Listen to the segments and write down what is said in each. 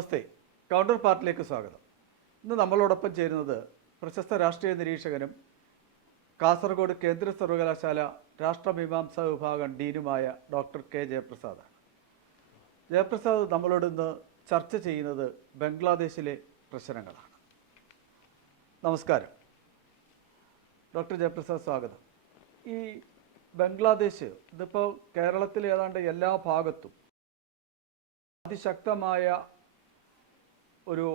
നമസ്തേ. Counter പാർട്ടിലേക്ക് സ്വാഗതം. ഇന്ന് നമ്മളോടൊപ്പം ചേരുന്നത് പ്രശസ്ത രാഷ്ട്രീയ നിരീക്ഷകനും കാസർഗോഡ് കേന്ദ്ര സർവകലാശാല രാഷ്ട്രമീമാംസാ വിഭാഗം ഡീനുമായ ഡോക്ടർ കെ ജയപ്രസാദാണ്. ജയപ്രസാദ് നമ്മളോട് ഇന്ന് ചർച്ച ചെയ്യുന്നത് ബംഗ്ലാദേശിലെ പ്രശ്നങ്ങളാണ്. നമസ്കാരം ഡോക്ടർ ജയപ്രസാദ്, സ്വാഗതം. ഈ ബംഗ്ലാദേശ് ഇതിപ്പോൾ കേരളത്തിലെ ഏതാണ്ട് എല്ലാ ഭാഗത്തും അതിശക്തമായ ഒരു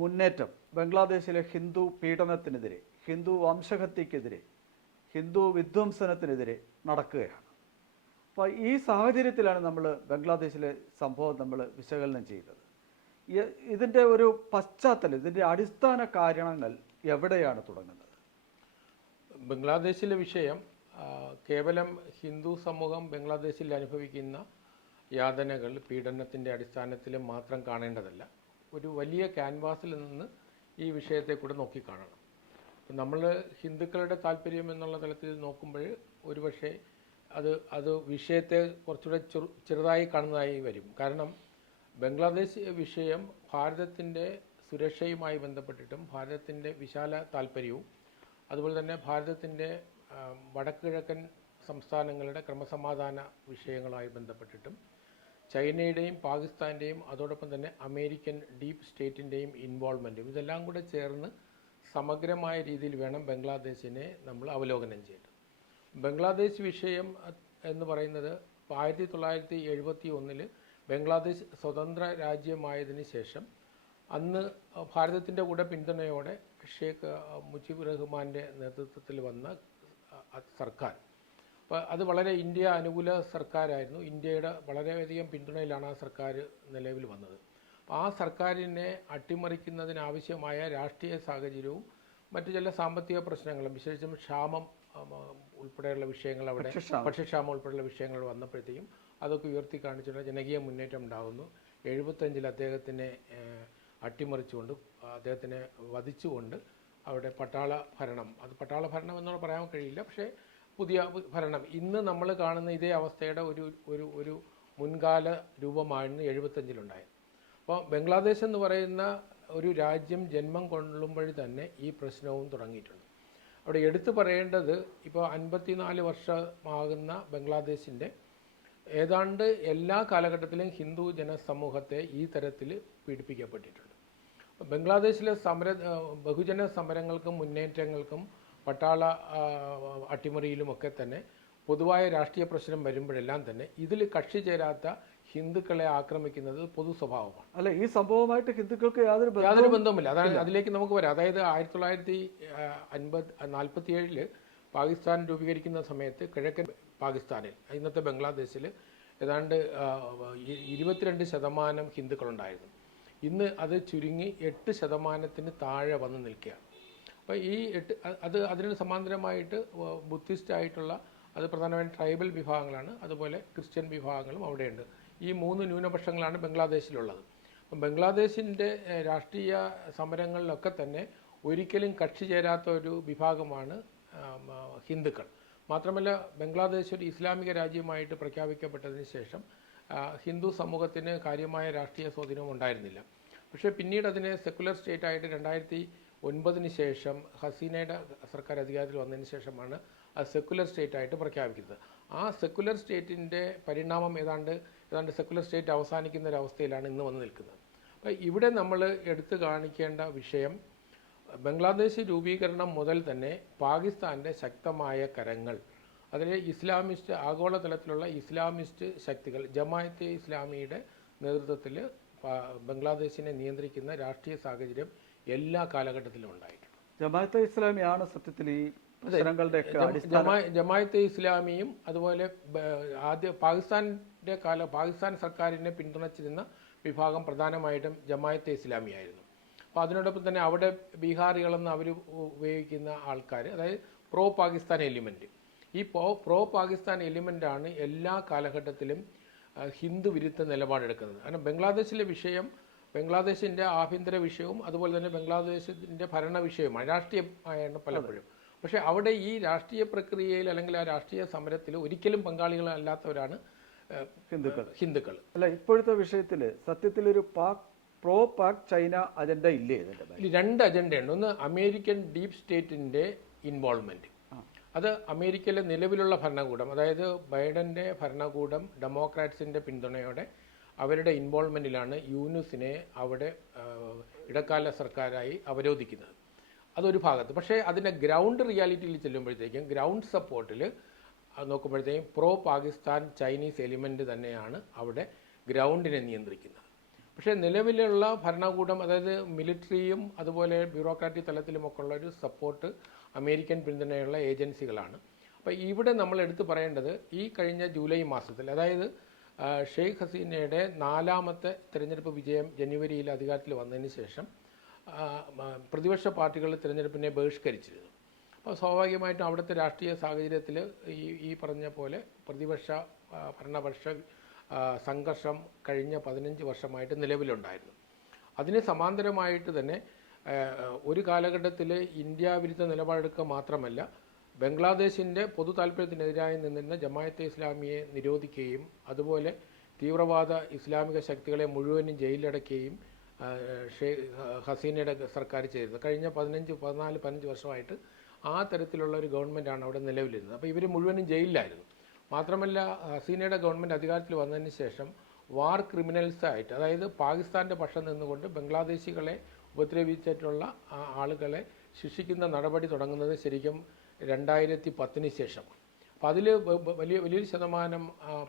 മുന്നേറ്റം ബംഗ്ലാദേശിലെ ഹിന്ദു പീഡനത്തിനെതിരെ, ഹിന്ദു വംശഹത്യക്കെതിരെ, ഹിന്ദു വിധ്വംസനത്തിനെതിരെ നടക്കുകയാണ്. അപ്പോൾ ഈ സാഹചര്യത്തിലാണ് നമ്മൾ ബംഗ്ലാദേശിലെ സംഭവം നമ്മൾ വിശകലനം ചെയ്തത്. ഇതിൻ്റെ ഒരു പശ്ചാത്തലം, ഇതിൻ്റെ അടിസ്ഥാന കാരണങ്ങൾ എവിടെയാണ് തുടങ്ങുന്നത്? ബംഗ്ലാദേശിലെ വിഷയം കേവലം ഹിന്ദു സമൂഹം ബംഗ്ലാദേശിൽ അനുഭവിക്കുന്ന യാതനകൾ, പീഡനത്തിൻ്റെ അടിസ്ഥാനത്തിൽ മാത്രം കാണേണ്ടതല്ല. ഒരു വലിയ ക്യാൻവാസിൽ നിന്ന് ഈ വിഷയത്തെ കൂടെ നോക്കിക്കാണണം. നമ്മൾ ഹിന്ദുക്കളുടെ താല്പര്യം എന്നുള്ള തലത്തിൽ നോക്കുമ്പോൾ ഒരുപക്ഷെ അത് വിഷയത്തെ കുറച്ചുകൂടെ ചെറുതായി കാണുന്നതായി വരും. കാരണം ബംഗ്ലാദേശ് വിഷയം ഭാരതത്തിൻ്റെ സുരക്ഷയുമായി ബന്ധപ്പെട്ടിട്ടും ഭാരതത്തിൻ്റെ വിശാല താല്പര്യവും അതുപോലെ തന്നെ ഭാരതത്തിൻ്റെ വടക്കുകിഴക്കൻ സംസ്ഥാനങ്ങളുടെ ക്രമസമാധാന വിഷയങ്ങളുമായി ബന്ധപ്പെട്ടിട്ടും ചൈനയുടെയും പാകിസ്ഥാൻ്റെയും അതോടൊപ്പം തന്നെ അമേരിക്കൻ ഡീപ്പ് സ്റ്റേറ്റിൻ്റെയും ഇൻവോൾവ്മെൻറ്റും ഇതെല്ലാം കൂടെ ചേർന്ന് സമഗ്രമായ രീതിയിൽ വേണം ബംഗ്ലാദേശിനെ നമ്മൾ അവലോകനം ചെയ്യേണ്ടത്. ബംഗ്ലാദേശ് വിഷയം എന്ന് പറയുന്നത് 1971 ബംഗ്ലാദേശ് സ്വതന്ത്ര രാജ്യമായതിനു ശേഷം അന്ന് ഭാരതത്തിൻ്റെ കൂടെ പിന്തുണയോടെ ഷേഖ് മുജീബ് റഹ്മാൻ്റെ നേതൃത്വത്തിൽ വന്ന സർക്കാർ, അപ്പോൾ അത് വളരെ ഇന്ത്യ അനുകൂല സർക്കാരായിരുന്നു. ഇന്ത്യയുടെ വളരെയധികം പിന്തുണയിലാണ് ആ സർക്കാർ നിലവിൽ വന്നത്. അപ്പോൾ ആ സർക്കാരിനെ അട്ടിമറിക്കുന്നതിനാവശ്യമായ രാഷ്ട്രീയ സാഹചര്യവും മറ്റു ചില സാമ്പത്തിക പ്രശ്നങ്ങളും, വിശേഷിച്ചും ക്ഷാമം ഉൾപ്പെടെയുള്ള വിഷയങ്ങൾ, അവിടെ ഭക്ഷ്യക്ഷാമം ഉൾപ്പെടെയുള്ള വിഷയങ്ങൾ വന്നപ്പോഴത്തേക്കും അതൊക്കെ ഉയർത്തി കാണിച്ചുകൊണ്ട് ജനകീയ മുന്നേറ്റം ഉണ്ടാകുന്നു. 75 അദ്ദേഹത്തിനെ അട്ടിമറിച്ചുകൊണ്ട്, അദ്ദേഹത്തിനെ വധിച്ചുകൊണ്ട് അവിടെ പട്ടാള ഭരണം, അത് പട്ടാള ഭരണം എന്നുള്ള പറയാൻ കഴിയില്ല, പക്ഷേ പുതിയ ഭരണം ഇന്ന് നമ്മൾ കാണുന്ന ഇതേ അവസ്ഥയുടെ ഒരു മുൻകാല രൂപമായിരുന്നു 75-ലുണ്ടായത്. അപ്പോൾ ബംഗ്ലാദേശ് എന്ന് പറയുന്ന ഒരു രാജ്യം ജന്മം കൊള്ളുമ്പോൾ തന്നെ ഈ പ്രശ്നവും തുടങ്ങിയിട്ടുണ്ട്. അവിടെ എടുത്തു പറയേണ്ടത്, ഇപ്പോൾ 54 വർഷമാകുന്ന ബംഗ്ലാദേശിൻ്റെ ഏതാണ്ട് എല്ലാ കാലഘട്ടത്തിലും ഹിന്ദു ജനസമൂഹത്തെ ഈ തരത്തിൽ പീഡിപ്പിക്കപ്പെട്ടിട്ടുണ്ട്. ബംഗ്ലാദേശിലെ ബഹുജന സമരങ്ങൾക്കും മുന്നേറ്റങ്ങൾക്കും പട്ടാള അട്ടിമറിയിലുമൊക്കെ തന്നെ പൊതുവായ രാഷ്ട്രീയ പ്രശ്നം വരുമ്പോഴെല്ലാം തന്നെ ഇതിൽ കക്ഷി ചേരാത്ത ഹിന്ദുക്കളെ ആക്രമിക്കുന്നത് പൊതു സ്വഭാവമാണ്. അല്ല, ഈ സംഭവമായിട്ട് ഹിന്ദുക്കൾക്ക് യാതൊരു ബന്ധവുമില്ല. അതാണ് അതിലേക്ക് നമുക്ക് വരാം. അതായത് 1947 പാകിസ്ഥാൻ രൂപീകരിക്കുന്ന സമയത്ത് കിഴക്കൻ പാകിസ്ഥാനിൽ, ഇന്നത്തെ ബംഗ്ലാദേശിൽ ഏതാണ്ട് 22% ഹിന്ദുക്കളുണ്ടായിരുന്നു. ഇന്ന് അത് ചുരുങ്ങി 8% താഴെ വന്ന് നിൽക്കുകയാണ്. അപ്പോൾ ഈ അതിന് സമാന്തരമായിട്ട് ബുദ്ധിസ്റ്റ് ആയിട്ടുള്ള, അത് പ്രധാനമായും ട്രൈബൽ വിഭാഗങ്ങളാണ്, അതുപോലെ ക്രിസ്ത്യൻ വിഭാഗങ്ങളും അവിടെയുണ്ട്. ഈ 3 ന്യൂനപക്ഷങ്ങളാണ് ബംഗ്ലാദേശിലുള്ളത്. അപ്പം ബംഗ്ലാദേശിൻ്റെ രാഷ്ട്രീയ സമരങ്ങളിലൊക്കെ തന്നെ ഒരിക്കലും കക്ഷി ചേരാത്ത ഒരു വിഭാഗമാണ് ഹിന്ദുക്കൾ. മാത്രമല്ല ബംഗ്ലാദേശ് ഒരു ഇസ്ലാമിക രാജ്യമായിട്ട് പ്രഖ്യാപിക്കപ്പെട്ടതിന് ശേഷം ഹിന്ദു സമൂഹത്തിന് കാര്യമായ രാഷ്ട്രീയ സ്വാധീനവും ഉണ്ടായിരുന്നില്ല. പക്ഷേ പിന്നീട് അതിനെ സെക്കുലർ സ്റ്റേറ്റായിട്ട് 2009 ശേഷം ഹസീനയുടെ സർക്കാർ അധികാരത്തിൽ വന്നതിന് ശേഷമാണ് അത് സെക്കുലർ സ്റ്റേറ്റായിട്ട് പ്രഖ്യാപിക്കുന്നത്. ആ സെക്കുലർ സ്റ്റേറ്റിൻ്റെ പരിണാമം ഏതാണ്ട് സെക്കുലർ സ്റ്റേറ്റ് അവസാനിക്കുന്ന ഒരവസ്ഥയിലാണ് ഇന്ന് വന്ന് നിൽക്കുന്നത്. അപ്പോൾ ഇവിടെ നമ്മൾ എടുത്തു കാണിക്കേണ്ട വിഷയം, ബംഗ്ലാദേശ് രൂപീകരണം മുതൽ തന്നെ പാകിസ്ഥാൻ്റെ ശക്തമായ കരങ്ങൾ, അതിൽ ഇസ്ലാമിസ്റ്റ്, ആഗോളതലത്തിലുള്ള ഇസ്ലാമിസ്റ്റ് ശക്തികൾ, ജമാഅത്തെ ഇസ്ലാമിയുടെ നേതൃത്വത്തിൽ ബംഗ്ലാദേശിനെ നിയന്ത്രിക്കുന്ന രാഷ്ട്രീയ സാഹചര്യം എല്ലാ കാലഘട്ടത്തിലും ഉണ്ടായിട്ടുണ്ട്. ജമാഅത്തെ ഇസ്ലാമിയാണ് സത്യത്തിൽ ഈ ജമാഅത്തെ ഇസ്ലാമിയും അതുപോലെ പാകിസ്ഥാൻ സർക്കാരിനെ പിന്തുണച്ചിരുന്ന വിഭാഗം പ്രധാനമായിട്ടും ജമാഅത്തെ ഇസ്ലാമിയായിരുന്നു. അപ്പോൾ അതിനോടൊപ്പം തന്നെ അവിടെ ബീഹാറികളെന്ന് അവർ ഉപയോഗിക്കുന്ന ആൾക്കാർ, അതായത് പ്രോ പാകിസ്ഥാൻ എലിമെൻറ്റ്, ഈ പ്രോ പാകിസ്ഥാൻ എലിമെൻ്റാണ് എല്ലാ കാലഘട്ടത്തിലും ഹിന്ദു വിരുദ്ധ നിലപാടെടുക്കുന്നത്. കാരണം ബംഗ്ലാദേശിലെ വിഷയം ബംഗ്ലാദേശിൻ്റെ ആഭ്യന്തര വിഷയവും അതുപോലെ തന്നെ ബംഗ്ലാദേശിൻ്റെ ഭരണ വിഷയവുമാണ്, രാഷ്ട്രീയമായാണ് പലപ്പോഴും. പക്ഷേ അവിടെ ഈ രാഷ്ട്രീയ പ്രക്രിയയിൽ അല്ലെങ്കിൽ ആ രാഷ്ട്രീയ സമരത്തിൽ ഒരിക്കലും പങ്കാളികളല്ലാത്തവരാണ് ഹിന്ദുക്കൾ. അല്ല, ഇപ്പോഴത്തെ വിഷയത്തിൽ സത്യത്തിലൊരു Pak pro Pak China agenda ഇല്ലേ ഇതിൻ്റെ ബാക്കിൽ? ഇതിൽ രണ്ട് അജണ്ടയുണ്ട്. ഒന്ന് അമേരിക്കൻ ഡീപ് സ്റ്റേറ്റിൻ്റെ ഇൻവോൾവ്മെൻറ്റ്. അത് അമേരിക്കയിലെ നിലവിലുള്ള ഭരണകൂടം, അതായത് ബൈഡൻ്റെ ഭരണകൂടം ഡെമോക്രാറ്റ്സിൻ്റെ പിന്തുണയോടെ അവരുടെ ഇൻവോൾവ്മെൻറ്റിലാണ് യൂനുസിനെ അവിടെ ഇടക്കാല സർക്കാരായി അവരോധിക്കുന്നത്. അതൊരു ഭാഗത്ത്. പക്ഷേ അതിൻ്റെ ഗ്രൗണ്ട് റിയാലിറ്റിയിൽ ചെല്ലുമ്പോഴത്തേക്കും ഗ്രൗണ്ട് സപ്പോർട്ടിൽ നോക്കുമ്പോഴത്തേക്കും പ്രോ പാകിസ്ഥാൻ ചൈനീസ് എലിമെൻ്റ് തന്നെയാണ് അവിടെ ഗ്രൗണ്ടിനെ നിയന്ത്രിക്കുന്നത്. പക്ഷേ നിലവിലുള്ള ഭരണകൂടം, അതായത് മിലിറ്ററിയും അതുപോലെ ബ്യൂറോക്രാറ്റിക് തലത്തിലുമൊക്കെ ഉള്ള ഒരു സപ്പോർട്ട് അമേരിക്കൻ പിന്തുണയുള്ള ഏജൻസികളാണ്. അപ്പോൾ ഇവിടെ നമ്മൾ എടുത്തു പറയേണ്ടത് ഈ കഴിഞ്ഞ ജൂലൈ മാസത്തിൽ, അതായത് ഷെയ്ഖ് ഹസീനയുടെ 4ാമത്തെ തിരഞ്ഞെടുപ്പ് വിജയം ജനുവരിയിൽ അധികാരത്തിൽ വന്നതിന് ശേഷം പ്രതിപക്ഷ പാർട്ടികൾ തിരഞ്ഞെടുപ്പിനെ ബഹിഷ്കരിച്ചിരുന്നു. അപ്പോൾ സ്വാഭാവികമായിട്ടും അവിടുത്തെ രാഷ്ട്രീയ സാഹചര്യത്തിൽ ഈ പറഞ്ഞ പോലെ പ്രതിപക്ഷ ഭരണപക്ഷ സംഘർഷം കഴിഞ്ഞ 15 വർഷമായിട്ട് നിലവിലുണ്ടായിരുന്നു. അതിന് സമാന്തരമായിട്ട് തന്നെ ഒരു കാലഘട്ടത്തിൽ ഇന്ത്യ വിരുദ്ധ നിലപാടെടുക്കുക മാത്രമല്ല, ബംഗ്ലാദേശിൻ്റെ പൊതു താല്പര്യത്തിനെതിരായി നിന്നിരുന്ന ജമാഅത്തെ ഇസ്ലാമിയെ നിരോധിക്കുകയും അതുപോലെ തീവ്രവാദ ഇസ്ലാമിക ശക്തികളെ മുഴുവനും ജയിലിലടക്കുകയും ഹസീനയുടെ സർക്കാർ ചെയ്തിരുന്നത്. കഴിഞ്ഞ 15 വർഷമായിട്ട് ആ തരത്തിലുള്ള ഒരു ഗവൺമെൻറ്റാണ് അവിടെ നിലവിലിരുന്നത്. അപ്പോൾ ഇവർ മുഴുവനും ജയിലിലായിരുന്നു. മാത്രമല്ല, ഹസീനയുടെ ഗവൺമെൻറ് അധികാരത്തിൽ വന്നതിന് ശേഷം വാർ ക്രിമിനൽസായിട്ട്, അതായത് പാകിസ്ഥാൻ്റെ പക്ഷം നിന്നുകൊണ്ട് ബംഗ്ലാദേശികളെ ഉപദ്രവിച്ചിട്ടുള്ള ആളുകളെ ശിക്ഷിക്കുന്ന നടപടി തുടങ്ങുന്നത് ശരിക്കും 2010 ശേഷമാണ്. അപ്പോൾ അതിൽ വലിയൊരു ശതമാനം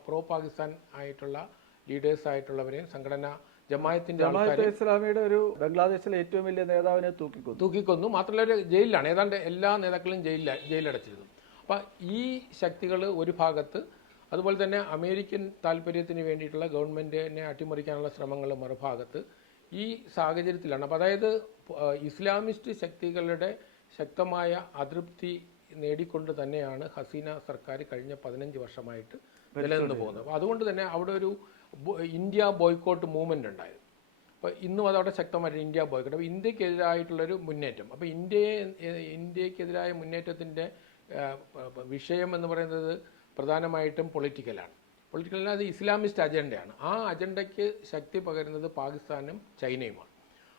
പ്രോ പാകിസ്ഥാൻ ആയിട്ടുള്ള ലീഡേഴ്സായിട്ടുള്ളവരെയും സംഘടന ജമാഅത്തിന്റെ ഇസ്ലാമിയുടെ ഒരു ബംഗ്ലാദേശിലെ ഏറ്റവും വലിയ നേതാവിനെ തൂക്കിക്കൊന്നു. മാത്രമല്ല ഒരു ജയിലിലാണ്, ഏതാണ്ട് എല്ലാ നേതാക്കളും ജയിലടച്ചിരുന്നു. അപ്പം ഈ ശക്തികൾ ഒരു ഭാഗത്ത്, അതുപോലെ തന്നെ അമേരിക്കൻ താല്പര്യത്തിന് വേണ്ടിയിട്ടുള്ള ഗവൺമെൻറ്റിനെ അട്ടിമറിക്കാനുള്ള ശ്രമങ്ങൾ മറുഭാഗത്ത് ഈ സാഹചര്യത്തിലാണ്. അപ്പം അതായത് ഇസ്ലാമിസ്റ്റ് ശക്തികളുടെ ശക്തമായ അതൃപ്തി നേടിക്കൊണ്ട് തന്നെയാണ് ഹസീന സർക്കാർ കഴിഞ്ഞ 15 വർഷമായിട്ട് നിലനിന്ന് പോകുന്നത്. അപ്പോൾ അതുകൊണ്ട് തന്നെ അവിടെ ഒരു ഇന്ത്യ ബോയ്ക്കോട്ട് മൂവ്മെൻ്റ് ഉണ്ടായിരുന്നു. അപ്പോൾ ഇന്നും അതവിടെ ശക്തമായിട്ട് ഇന്ത്യ ബോയ്ക്കോട്ട്. അപ്പോൾ ഇന്ത്യക്കെതിരായിട്ടുള്ളൊരു മുന്നേറ്റം. അപ്പോൾ ഇന്ത്യക്കെതിരായ മുന്നേറ്റത്തിൻ്റെ വിഷയം എന്ന് പറയുന്നത് പ്രധാനമായിട്ടും പൊളിറ്റിക്കലാണ്. അത് ഇസ്ലാമിസ്റ്റ് അജണ്ടയാണ്. ആ അജണ്ടയ്ക്ക് ശക്തി പകരുന്നത് പാകിസ്ഥാനും ചൈനയുമാണ്.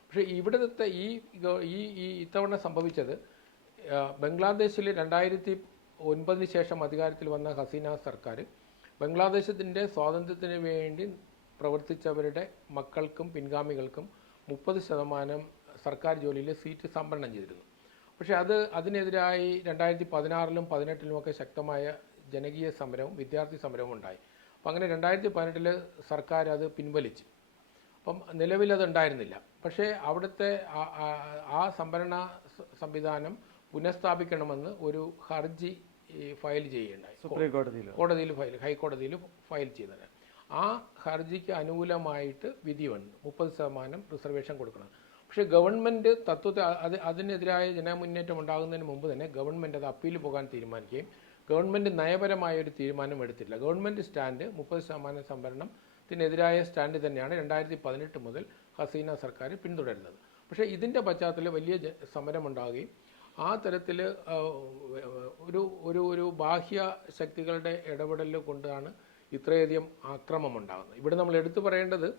പക്ഷേ ഇവിടുത്തെ ഈ ഇത്തവണ സംഭവിച്ചത് ബംഗ്ലാദേശിൽ 2009 ശേഷം അധികാരത്തിൽ വന്ന ഹസീന സർക്കാർ ബംഗ്ലാദേശിൻ്റെ സ്വാതന്ത്ര്യത്തിന് വേണ്ടി പ്രവർത്തിച്ചവരുടെ മക്കൾക്കും പിൻഗാമികൾക്കും 30% സർക്കാർ ജോലിയിൽ സീറ്റ് സംവരണം ചെയ്തിരുന്നു. പക്ഷേ അതിനെതിരായി 2016-ലും 2018-ലുമൊക്കെ ശക്തമായ ജനകീയ സമരവും വിദ്യാർത്ഥി സമരവും ഉണ്ടായി. അപ്പം അങ്ങനെ 2018 സർക്കാർ അത് പിൻവലിച്ചു. അപ്പം നിലവിലത് ഉണ്ടായിരുന്നില്ല. പക്ഷേ അവിടുത്തെ ആ സംവരണ സംവിധാനം പുനഃസ്ഥാപിക്കണമെന്ന് ഒരു ഹർജി ഫയൽ ചെയ്യുകയുണ്ടായി. ഹൈക്കോടതിയിൽ ഫയൽ ചെയ്തത്. ആ ഹർജിക്ക് അനുകൂലമായിട്ട് വിധി വന്നു, 30% റിസർവേഷൻ കൊടുക്കണം. പക്ഷേ ഗവൺമെൻറ് അതിനെതിരായ ജനമുന്നേറ്റം ഉണ്ടാകുന്നതിന് മുമ്പ് തന്നെ ഗവൺമെൻറ് അത് അപ്പീൽ പോകാൻ തീരുമാനിക്കുകയും ഗവൺമെൻറ് നയപരമായ ഒരു തീരുമാനം എടുത്തില്ല. ഗവൺമെൻറ് സ്റ്റാൻഡ് 30% സംവരണത്തിനെതിരായ സ്റ്റാൻഡ് തന്നെയാണ് 2018 മുതൽ ഹസീന സർക്കാർ പിന്തുടരുന്നത്. പക്ഷേ ഇതിൻ്റെ പശ്ചാത്തലത്തിൽ വലിയ സമരമുണ്ടാകുകയും ആ തരത്തിൽ ഒരു ബാഹ്യ ശക്തികളുടെ ഇടപെടൽ കൊണ്ടാണ് ഇത്രയധികം ആക്രമമുണ്ടാകുന്നത്. ഇവിടെ നമ്മൾ എടുത്തു പറയേണ്ടത്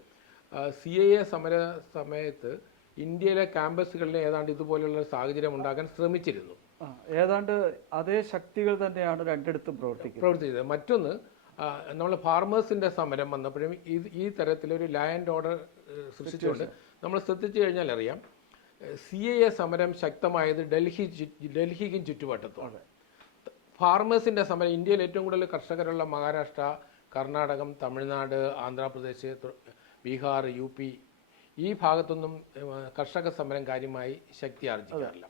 CAA സമര സമയത്ത് ഇന്ത്യയിലെ ക്യാമ്പസുകളിൽ ഏതാണ്ട് ഇതുപോലുള്ള സാഹചര്യം ഉണ്ടാക്കാൻ ശ്രമിച്ചിരുന്നു. ഏതാണ്ട് അതേ ശക്തികൾ തന്നെയാണ് രണ്ടിടത്തും പ്രവർത്തിച്ചത്. മറ്റൊന്ന്, നമ്മൾ ഫാർമേഴ്സിൻ്റെ സമരം വന്നപ്പോഴും ഈ തരത്തിലൊരു ലാൻഡ് ഓർഡർ സൃഷ്ടിച്ചുകൊണ്ട് നമ്മൾ ശ്രദ്ധിച്ചു കഴിഞ്ഞാൽ അറിയാം, CAA സമരം ശക്തമായത് ഡൽഹിക്കും ചുറ്റുവട്ടത്തുമാണ്. ഫാർമേഴ്സിൻ്റെ സമരം, ഇന്ത്യയിൽ ഏറ്റവും കൂടുതൽ കർഷകരുള്ള മഹാരാഷ്ട്ര, കർണാടകം, തമിഴ്നാട്, ആന്ധ്രാപ്രദേശ്, ബീഹാർ, UP ഈ ഭാഗത്തൊന്നും കർഷക സമരം കാര്യമായി ശക്തി ആർജിക്കാറില്ല.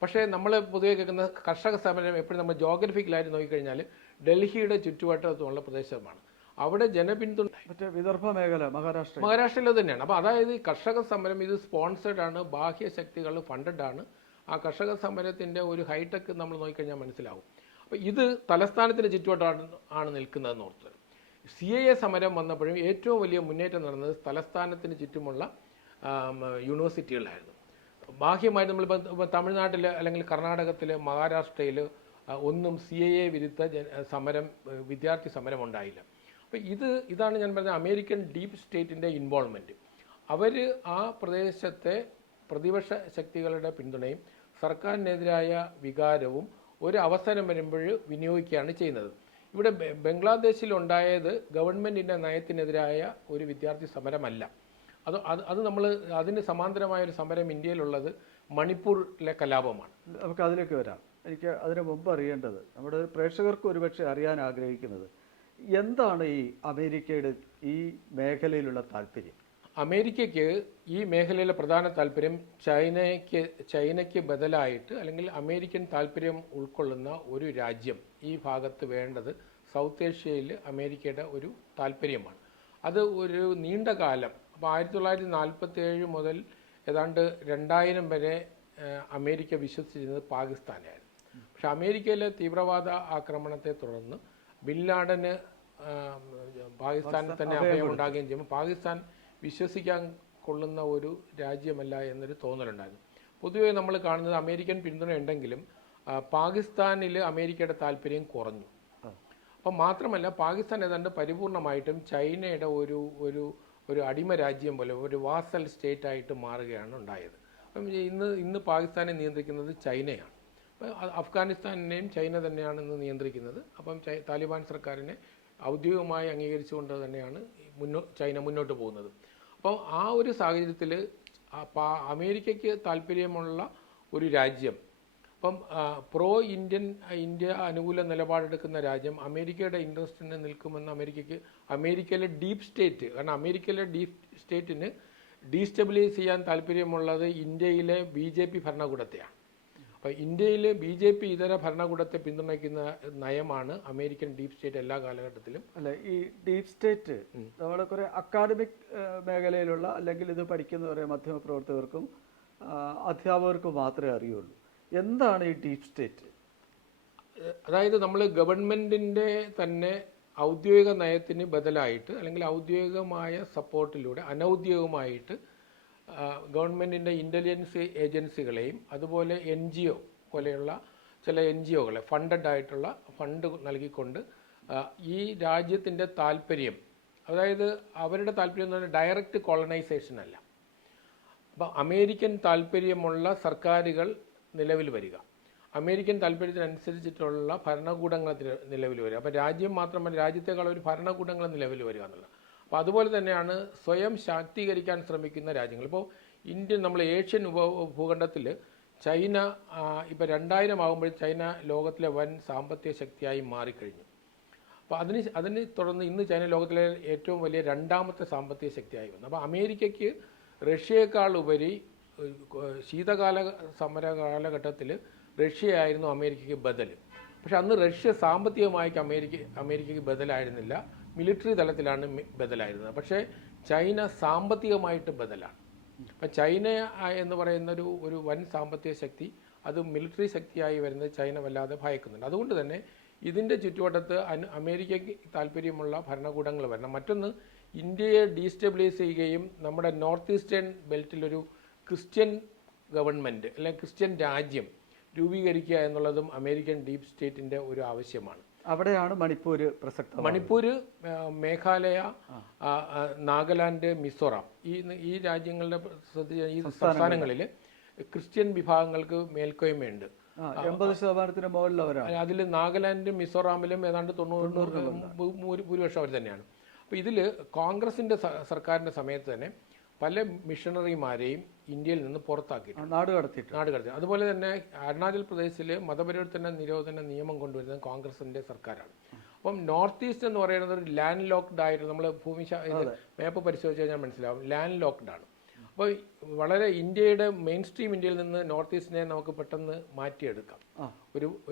പക്ഷേ നമ്മൾ പൊതുവെ കേൾക്കുന്ന കർഷക സമരം എപ്പോഴും നമ്മൾ ജോഗ്രഫിക്കലായിട്ട് നോക്കിക്കഴിഞ്ഞാൽ ഡൽഹിയുടെ ചുറ്റുവട്ടത്തുള്ള പ്രദേശമാണ്. അവിടെ ജനപിന്തുണ വിദർഭ മേഖല മഹാരാഷ്ട്രയിൽ തന്നെയാണ്. അപ്പോൾ അതായത് ഈ കർഷക സമരം ഇത് സ്പോൺസേഡ് ആണ്, ബാഹ്യ ശക്തികൾ ഫണ്ടഡ് ആണ്. ആ കർഷക സമരത്തിൻ്റെ ഒരു ഹൈടെക് നമ്മൾ നോക്കിക്കഴിഞ്ഞാൽ മനസ്സിലാവും. അപ്പോൾ ഇത് തലസ്ഥാനത്തിന് ചുറ്റുവട്ടമാണ് നിൽക്കുന്നതെന്ന് ഓർത്ത്. CAA സമരം വന്നപ്പോഴും ഏറ്റവും വലിയ മുന്നേറ്റം നടന്നത് തലസ്ഥാനത്തിന് ചുറ്റുമുള്ള യൂണിവേഴ്സിറ്റികളിലായിരുന്നു. ബാഹ്യമായിട്ട് നമ്മൾ തമിഴ്നാട്ടിൽ അല്ലെങ്കിൽ കർണാടകത്തിൽ, മഹാരാഷ്ട്രയിൽ ഒന്നും CAA വിരുദ്ധ സമരം, വിദ്യാർത്ഥി സമരം ഉണ്ടായില്ല. അപ്പോൾ ഇതാണ് ഞാൻ പറഞ്ഞ അമേരിക്കൻ ഡീപ്പ് സ്റ്റേറ്റിൻ്റെ ഇൻവോൾവ്മെൻറ്റ്. അവർ ആ പ്രദേശത്തെ പ്രതിപക്ഷ ശക്തികളുടെ പിന്തുണയും സർക്കാരിനെതിരായ വികാരവും ഒരു അവസരം വരുമ്പോൾ വിനിയോഗിക്കുകയാണ് ചെയ്യുന്നത്. ഇവിടെ ബംഗ്ലാദേശിൽ ഉണ്ടായത് ഗവൺമെൻറ്റിൻ്റെ നയത്തിനെതിരായ ഒരു വിദ്യാർത്ഥി സമരമല്ല. അത് നമ്മൾ അതിന് സമാന്തരമായ ഒരു സമരം ഇന്ത്യയിലുള്ളത് മണിപ്പൂരിലെ കലാപമാണ്. നമുക്ക് അതിലേക്ക് വരാം. എനിക്ക് അതിനു മുമ്പ് അറിയേണ്ടത്, നമ്മുടെ പ്രേക്ഷകർക്ക് ഒരുപക്ഷെ അറിയാൻ ആഗ്രഹിക്കുന്നത്, എന്താണ് ഈ അമേരിക്കയുടെ ഈ മേഖലയിലുള്ള താല്പര്യം? അമേരിക്കയ്ക്ക് ഈ മേഖലയിലെ പ്രധാന താല്പര്യം ചൈനയ്ക്ക് ബദലായിട്ട് അല്ലെങ്കിൽ അമേരിക്കൻ താല്പര്യം ഉൾക്കൊള്ളുന്ന ഒരു രാജ്യം ഈ ഭാഗത്ത് വേണ്ടത് സൗത്ത് ഏഷ്യയിൽ അമേരിക്കയുടെ ഒരു താല്പര്യമാണ്. അത് ഒരു നീണ്ട കാലം, അപ്പോൾ 1947 മുതൽ ഏതാണ്ട് 2000 വരെ അമേരിക്ക വിശ്വസിച്ചിരുന്നത് പാകിസ്ഥാനായിരുന്നു. പക്ഷെ അമേരിക്കയിലെ തീവ്രവാദ ആക്രമണത്തെ തുടർന്ന് ബിൻ ലാഡന് പാകിസ്ഥാനിൽ തന്നെ അഭയം ഉണ്ടാകുകയും ചെയ്യുമ്പോൾ പാകിസ്ഥാൻ വിശ്വസിക്കാൻ കൊള്ളുന്ന ഒരു രാജ്യമല്ല എന്നൊരു തോന്നലുണ്ടായിരുന്നു. പൊതുവെ നമ്മൾ കാണുന്നത് അമേരിക്കൻ പിന്തുണ ഉണ്ടെങ്കിലും പാകിസ്ഥാനിൽ അമേരിക്കയുടെ താല്പര്യം കുറഞ്ഞു. അപ്പം മാത്രമല്ല, പാകിസ്ഥാൻ ഏതാണ്ട് പരിപൂർണമായിട്ടും ചൈനയുടെ ഒരു അടിമ രാജ്യം പോലെ ഒരു വാസൽ സ്റ്റേറ്റ് ആയിട്ട് മാറുകയാണ് ഉണ്ടായത്. അപ്പം ഇന്ന് പാകിസ്ഥാനെ നിയന്ത്രിക്കുന്നത് ചൈനയാണ്. അഫ്ഗാനിസ്ഥാനെയും ചൈന തന്നെയാണ് ഇന്ന് നിയന്ത്രിക്കുന്നത്. അപ്പം താലിബാൻ സർക്കാരിനെ ഔദ്യോഗികമായി അംഗീകരിച്ചുകൊണ്ട് തന്നെയാണ് ചൈന മുന്നോട്ട് പോകുന്നത്. അപ്പോൾ ആ ഒരു സാഹചര്യത്തിൽ അമേരിക്കയ്ക്ക് താല്പര്യമുള്ള ഒരു രാജ്യം, അപ്പം ഇന്ത്യ അനുകൂല നിലപാടെടുക്കുന്ന രാജ്യം അമേരിക്കയുടെ ഇൻട്രസ്റ്റിന് നിൽക്കുമെന്ന് അമേരിക്കയിലെ ഡീപ്പ് സ്റ്റേറ്റ്, കാരണം അമേരിക്കയിലെ ഡീപ്പ് സ്റ്റേറ്റിന് ഡീസ്റ്റെബിലൈസ് ചെയ്യാൻ താല്പര്യമുള്ളത് ഇന്ത്യയിലെ BJP ഭരണകൂടത്തെയാണ്. അപ്പോൾ ഇന്ത്യയിൽ BJP ഇതര ഭരണകൂടത്തെ പിന്തുണയ്ക്കുന്ന നയമാണ് അമേരിക്കൻ ഡീപ്പ് സ്റ്റേറ്റ് എല്ലാ കാലഘട്ടത്തിലും. അല്ല, ഈ ഡീപ്പ് സ്റ്റേറ്റ് നമ്മളെ കുറേ അക്കാഡമിക് മേഖലയിലുള്ള അല്ലെങ്കിൽ ഇത് പഠിക്കുന്നവരെ മാധ്യമപ്രവർത്തകർക്കും അധ്യാപകർക്കും മാത്രമേ അറിയുള്ളൂ. എന്താണ് ഈ ഡീപ്പ് സ്റ്റേറ്റ്? അതായത് നമ്മൾ ഗവൺമെൻറ്റിൻ്റെ തന്നെ ഔദ്യോഗിക നയത്തിന് ബദലായിട്ട് അല്ലെങ്കിൽ ഔദ്യോഗികമായ സപ്പോർട്ടിലൂടെ അനൗദ്യോഗികമായിട്ട് ഗവൺമെൻറ്റിൻ്റെ ഇൻ്റലിജൻസ് ഏജൻസികളെയും അതുപോലെ NGO പോലെയുള്ള ചില NGOകളെ ഫണ്ടഡ് ആയിട്ടുള്ള ഫണ്ട് നൽകിക്കൊണ്ട് ഈ രാജ്യത്തിൻ്റെ താല്പര്യം, അതായത് അവരുടെ താല്പര്യം എന്ന് പറഞ്ഞാൽ ഡയറക്റ്റ് കോളനൈസേഷൻ അല്ല. അപ്പോൾ അമേരിക്കൻ താല്പര്യമുള്ള സർക്കാരുകൾ നിലവിൽ വരിക, അമേരിക്കൻ താല്പര്യത്തിനനുസരിച്ചിട്ടുള്ള ഭരണകൂടങ്ങൾ നിലവിൽ വരിക. അപ്പോൾ രാജ്യം മാത്രമല്ല, രാജ്യത്തെക്കാൾ ഒരു ഭരണകൂടങ്ങൾ നിലവിൽ വരിക എന്നുള്ളത്. അപ്പോൾ അതുപോലെ തന്നെയാണ് സ്വയം ശാക്തീകരിക്കാൻ ശ്രമിക്കുന്ന രാജ്യങ്ങൾ. ഇപ്പോൾ നമ്മൾ ഏഷ്യൻ ഭൂഖണ്ഡത്തിൽ ചൈന ഇപ്പോൾ 2000 ആകുമ്പോൾ ചൈന ലോകത്തിലെ വൻ സാമ്പത്തിക ശക്തിയായി മാറിക്കഴിഞ്ഞു. അപ്പോൾ അതിന് തുടർന്ന് ഇന്ന് ചൈന ലോകത്തിലെ ഏറ്റവും വലിയ 2ാമത്തെ സാമ്പത്തിക ശക്തിയായി വന്നു. അപ്പോൾ അമേരിക്കയ്ക്ക് റഷ്യയേക്കാൾ ഉപരി ശീതകാല സമര കാലഘട്ടത്തിൽ റഷ്യയായിരുന്നു അമേരിക്കയ്ക്ക് ബദൽ. പക്ഷെ അന്ന് റഷ്യ സാമ്പത്തികമായി അമേരിക്കയ്ക്ക് ബദലായിരുന്നില്ല, മിലിറ്ററി തലത്തിലാണ് ബദലായിരുന്നത്. പക്ഷേ ചൈന സാമ്പത്തികമായിട്ട് ബദലാണ്. അപ്പം ചൈന എന്ന് പറയുന്ന ഒരു വൻ സാമ്പത്തിക ശക്തി, അത് മിലിറ്ററി ശക്തിയായി വരുന്നത് ചൈന വല്ലാതെ ഭയക്കുന്നുണ്ട്. അതുകൊണ്ട് തന്നെ ഇതിൻ്റെ ചുറ്റുവട്ടത്ത് അമേരിക്കയ്ക്ക് താല്പര്യമുള്ള ഭരണകൂടങ്ങൾ വരണം. മറ്റൊന്ന്, ഇന്ത്യയെ ഡീസ്റ്റെബിലൈസ് ചെയ്യുകയും നമ്മുടെ നോർത്ത് ഈസ്റ്റേൺ ബെൽറ്റിലൊരു ക്രിസ്ത്യൻ ഗവൺമെൻറ് അല്ലെങ്കിൽ ക്രിസ്ത്യൻ രാജ്യം രൂപീകരിക്കുക എന്നുള്ളതും അമേരിക്കൻ ഡീപ്പ് സ്റ്റേറ്റിൻ്റെ ഒരു ആവശ്യമാണ്. അവിടെയാണ് മണിപ്പൂർ പ്രസക്തം. മണിപ്പൂർ, മേഘാലയ, നാഗാലാൻഡ്, മിസോറാം ഈ രാജ്യങ്ങളുടെ ഈ സംസ്ഥാനങ്ങളിൽ ക്രിസ്ത്യൻ വിഭാഗങ്ങൾക്ക് മേൽക്കോയ്മയുണ്ട്. 80% മുകളിലവരാണ്. അതിൽ നാഗാലാൻഡും മിസോറാമിലും ഏതാണ്ട് 90 ഭൂരിപക്ഷം അവർ തന്നെയാണ്. അപ്പോൾ ഇതിൽ കോൺഗ്രസിൻ്റെ സർക്കാരിൻ്റെ സമയത്ത് തന്നെ പല മിഷണറിമാരെയും ഇന്ത്യയിൽ നിന്ന് പുറത്താക്കിയിട്ടുണ്ട്, നാട് കടത്തി. അതുപോലെ തന്നെ അരുണാചൽ പ്രദേശിൽ മതപരിവർത്തന നിരോധന നിയമം കൊണ്ടുവരുന്നത് കോൺഗ്രസിൻ്റെ സർക്കാരാണ്. അപ്പം നോർത്ത് ഈസ്റ്റ് എന്ന് പറയുന്നത് ഒരു ലാൻഡ് ലോക്ക്ഡ് ആയിട്ട്, നമ്മൾ മാപ്പ് പരിശോധിച്ച് കഴിഞ്ഞാൽ മനസ്സിലാവും, ലാൻഡ് ലോക്ക്ഡ് ആണ്. അപ്പോൾ വളരെ ഇന്ത്യയുടെ മെയിൻ സ്ട്രീം ഇന്ത്യയിൽ നിന്ന് നോർത്ത് ഈസ്റ്റിനെ നമുക്ക് പെട്ടെന്ന് മാറ്റിയെടുക്കാം.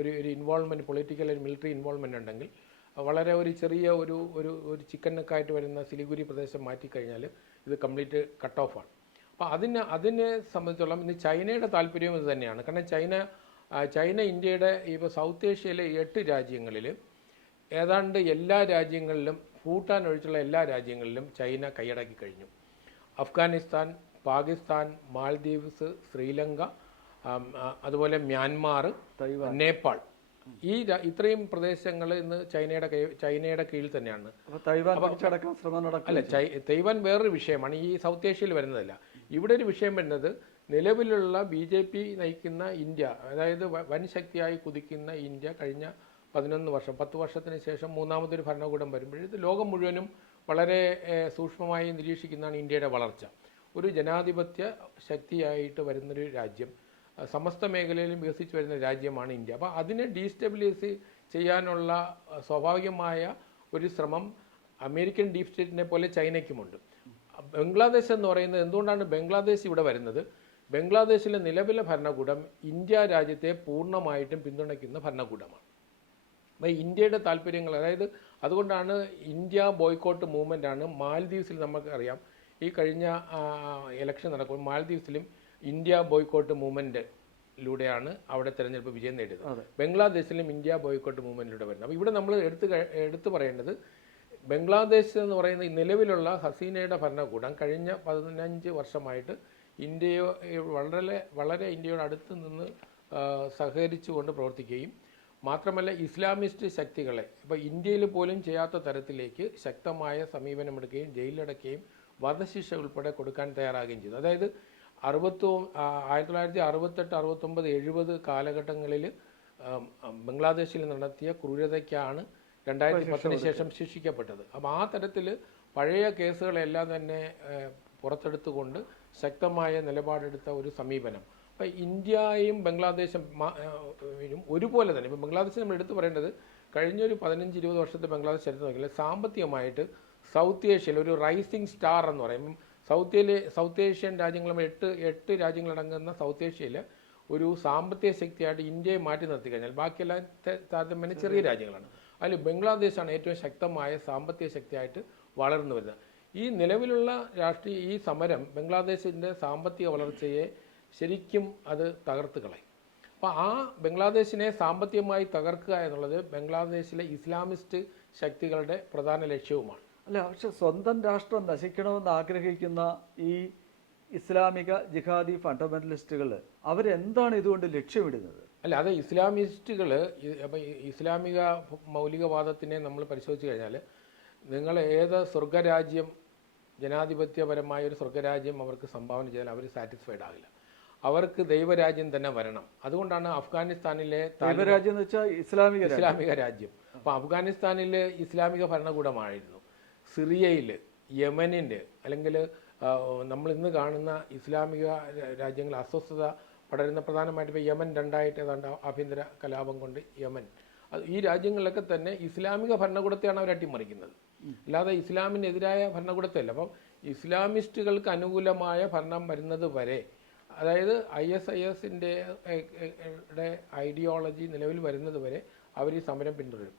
ഒരു ഇൻവോൾവ്മെൻറ്റ്, പൊളിറ്റിക്കൽ മിലിറ്ററി ഇൻവോൾവ്മെൻറ്റ് ഉണ്ടെങ്കിൽ വളരെ ഒരു ചെറിയ ഒരു ചിക്കൻ നെക്കായിട്ട് വരുന്ന സിലിഗുരി പ്രദേശം മാറ്റിക്കഴിഞ്ഞാൽ ഇത് കംപ്ലീറ്റ് കട്ട് ഓഫാണ്. അപ്പോൾ അതിനെ സംബന്ധിച്ചോളം ഇന്ന് ചൈനയുടെ താല്പര്യവും ഇത് തന്നെയാണ്. കാരണം ചൈന ഇന്ത്യയുടെ ഇപ്പോൾ സൗത്ത് ഏഷ്യയിലെ 8 രാജ്യങ്ങളിൽ ഏതാണ്ട് എല്ലാ രാജ്യങ്ങളിലും, ഭൂട്ടാൻ ഒഴിച്ചുള്ള എല്ലാ രാജ്യങ്ങളിലും ചൈന കൈയടക്കി കഴിഞ്ഞു. അഫ്ഗാനിസ്ഥാൻ, പാകിസ്ഥാൻ, മാൽദീവ്സ്, ശ്രീലങ്ക, അതുപോലെ മ്യാൻമാർ, നേപ്പാൾ, ഇത്രയും പ്രദേശങ്ങൾ ഇന്ന് ചൈനയുടെ കീഴിൽ തന്നെയാണ്. അപ്പോൾ തൈവാൻ പിടിച്ചടക്കാൻ ശ്രമം നടക്കും. അല്ല, തൈവാൻ വേറൊരു വിഷയമാണ്, ഈ സൗത്ത് ഏഷ്യയിൽ വരുന്നതല്ല. ഇവിടെ ഒരു വിഷയം വരുന്നത് നിലവിലുള്ള BJP നയിക്കുന്ന ഇന്ത്യ, അതായത് വൻ ശക്തിയായി കുതിക്കുന്ന ഇന്ത്യ കഴിഞ്ഞ 10 വർഷത്തിന് ശേഷം മൂന്നാമതൊരു ഭരണകൂടം വരുമ്പോൾ ഇത് ലോകം മുഴുവനും വളരെ സൂക്ഷ്മമായി നിരീക്ഷിക്കുന്നതാണ് ഇന്ത്യയുടെ വളർച്ച. ഒരു ജനാധിപത്യ ശക്തിയായിട്ട് വരുന്നൊരു രാജ്യം, സമസ്ത മേഖലയിലും വികസിച്ച് വരുന്ന രാജ്യമാണ് ഇന്ത്യ. അപ്പോൾ അതിനെ ഡീസ്റ്റെബിലൈസ് ചെയ്യാനുള്ള സ്വാഭാവികമായ ഒരു ശ്രമം അമേരിക്കൻ ഡീപ് സ്റ്റേറ്റിനെ പോലെ ചൈനയ്ക്കുമുണ്ട്. ബംഗ്ലാദേശ് എന്ന് പറയുന്നത്, എന്തുകൊണ്ടാണ് ബംഗ്ലാദേശ് ഇവിടെ വരുന്നത്? ബംഗ്ലാദേശിലെ നിലവിലെ ഭരണകൂടം ഇന്ത്യ രാജ്യത്തെ പൂർണ്ണമായിട്ടും പിന്തുണയ്ക്കുന്ന ഭരണകൂടമാണ്. അപ്പോൾ ഇന്ത്യയുടെ താല്പര്യങ്ങൾ, അതായത് അതുകൊണ്ടാണ് ഇന്ത്യ ബോയ്ക്കോട്ട് മൂവ്മെൻ്റാണ് മാൽദീവ്സിൽ നമുക്കറിയാം. ഈ കഴിഞ്ഞ ഇലക്ഷൻ നടക്കുമ്പോൾ മാൽദീവ്സിലും ഇന്ത്യ ബോയ്ക്കോട്ട് മൂവ്മെൻറ്റിലൂടെയാണ് അവിടെ തെരഞ്ഞെടുപ്പ് വിജയം നേടിയത്. ബംഗ്ലാദേശിലും ഇന്ത്യ ബോയ്ക്കോട്ട് മൂവ്മെൻറ്റിലൂടെ വരുന്നത്. അപ്പോൾ ഇവിടെ നമ്മൾ എടുത്തു പറയേണ്ടത്, ബംഗ്ലാദേശ് എന്ന് പറയുന്ന നിലവിലുള്ള ഹസീനയുടെ ഭരണകൂടം കഴിഞ്ഞ 15 വർഷമായിട്ട് ഇന്ത്യയെ വളരെ ഇന്ത്യയോട് അടുത്ത് നിന്ന് സഹകരിച്ചുകൊണ്ട് പ്രവർത്തിക്കുകയും മാത്രമല്ല ഇസ്ലാമിസ്റ്റ് ശക്തികളെ ഇപ്പോൾ ഇന്ത്യയിൽ പോലും ചെയ്യാത്ത തരത്തിലേക്ക് ശക്തമായ സമീപനമെടുക്കുകയും ജയിലിലടക്കുകയും വധശിക്ഷ ഉൾപ്പെടെ കൊടുക്കാൻ തയ്യാറാകുകയും ചെയ്തു. അതായത് 1968, 69, 70 കാലഘട്ടങ്ങളിൽ ബംഗ്ലാദേശിൽ നടത്തിയ ക്രൂരതയ്ക്കാണ് 2010 ശേഷം ശിക്ഷിക്കപ്പെട്ടത്. അപ്പോൾ ആ തരത്തിൽ പഴയ കേസുകളെല്ലാം തന്നെ പുറത്തെടുത്തുകൊണ്ട് ശക്തമായ നിലപാടെടുത്ത ഒരു സമീപനം. അപ്പോൾ ഇന്ത്യയും ബംഗ്ലാദേശും ഒരുപോലെ തന്നെ, ഇപ്പോൾ ബംഗ്ലാദേശ് നമ്മൾ എടുത്തു പറയേണ്ടത്, കഴിഞ്ഞൊരു 15-20 വർഷത്തെ ബംഗ്ലാദേശ് ചരിത്രം നോക്കിയാൽ സാമ്പത്തികമായിട്ട് സൗത്ത് ഏഷ്യയിൽ ഒരു റൈസിംഗ് സ്റ്റാർ എന്ന് പറയും. സൗത്ത് ഏഷ്യൻ രാജ്യങ്ങളും 8 രാജ്യങ്ങളടങ്ങുന്ന സൗത്ത് ഏഷ്യയിൽ ഒരു സാമ്പത്തിക ശക്തിയായിട്ട് ഇന്ത്യയെ മാറ്റി നിർത്തി കഴിഞ്ഞാൽ ബാക്കിയെല്ലാം താരതമ്യേന ചെറിയ രാജ്യങ്ങളാണ്. അതിൽ ബംഗ്ലാദേശാണ് ഏറ്റവും ശക്തമായ സാമ്പത്തിക ശക്തിയായിട്ട് വളർന്നു വരുന്നത്. ഈ നിലവിലുള്ള ഈ സമരം ബംഗ്ലാദേശിൻ്റെ സാമ്പത്തിക വളർച്ചയെ ശരിക്കും അത് തകർത്ത് കളയും. അപ്പോൾ ആ ബംഗ്ലാദേശിനെ സാമ്പത്തികമായി തകർക്കുക എന്നുള്ളത് ബംഗ്ലാദേശിലെ ഇസ്ലാമിസ്റ്റ് ശക്തികളുടെ പ്രധാന ലക്ഷ്യവുമാണ്. അല്ല, പക്ഷെ സ്വന്തം രാഷ്ട്രം നശിക്കണമെന്ന് ആഗ്രഹിക്കുന്ന ഈ ഇസ്ലാമിക ജിഹാദി ഫണ്ടമെന്റലിസ്റ്റുകൾ അവരെന്താണ് ഇതുകൊണ്ട് ലക്ഷ്യമിടുന്നത്? അല്ല, അത് ഇസ്ലാമിസ്റ്റുകൾ, അപ്പം ഇസ്ലാമിക മൗലികവാദത്തിനെ നമ്മൾ പരിശോധിച്ച് കഴിഞ്ഞാൽ, നിങ്ങൾ ഏത് സ്വർഗരാജ്യം, ജനാധിപത്യപരമായ ഒരു സ്വർഗരാജ്യം അവർക്ക് സംഭാവന ചെയ്താൽ അവർ സാറ്റിസ്ഫൈഡ് ആകില്ല. അവർക്ക് ദൈവരാജ്യം തന്നെ വരണം. അതുകൊണ്ടാണ് അഫ്ഗാനിസ്ഥാനിലെ ദൈവരാജ്യം എന്ന് വെച്ചാൽ ഇസ്ലാമിക രാജ്യം. അപ്പോൾ അഫ്ഗാനിസ്ഥാനിൽ ഇസ്ലാമിക ഭരണകൂടമായിരുന്നു. സിറിയയിൽ, യമനിൽ, അല്ലെങ്കിൽ നമ്മൾ ഇന്ന് കാണുന്ന ഇസ്ലാമിക രാജ്യങ്ങൾ അസ്വസ്ഥത പടരുന്ന, പ്രധാനമായിട്ട് ഇപ്പോൾ യമൻ 2 ഏതാണ്ട് ആഭ്യന്തര കലാപം കൊണ്ട് യമൻ, ഈ രാജ്യങ്ങളിലൊക്കെ തന്നെ ഇസ്ലാമിക ഭരണകൂടത്തെയാണ് അവർ അട്ടിമറിക്കുന്നത്, അല്ലാതെ ഇസ്ലാമിനെതിരായ ഭരണകൂടത്തെ അല്ല. അപ്പം ഇസ്ലാമിസ്റ്റുകൾക്ക് അനുകൂലമായ ഭരണം വരുന്നത് വരെ, അതായത് ISISന്റെ ഐഡിയോളജി നിലവിൽ വരുന്നത് വരെ അവർ ഈ സമരം പിന്തുടരും.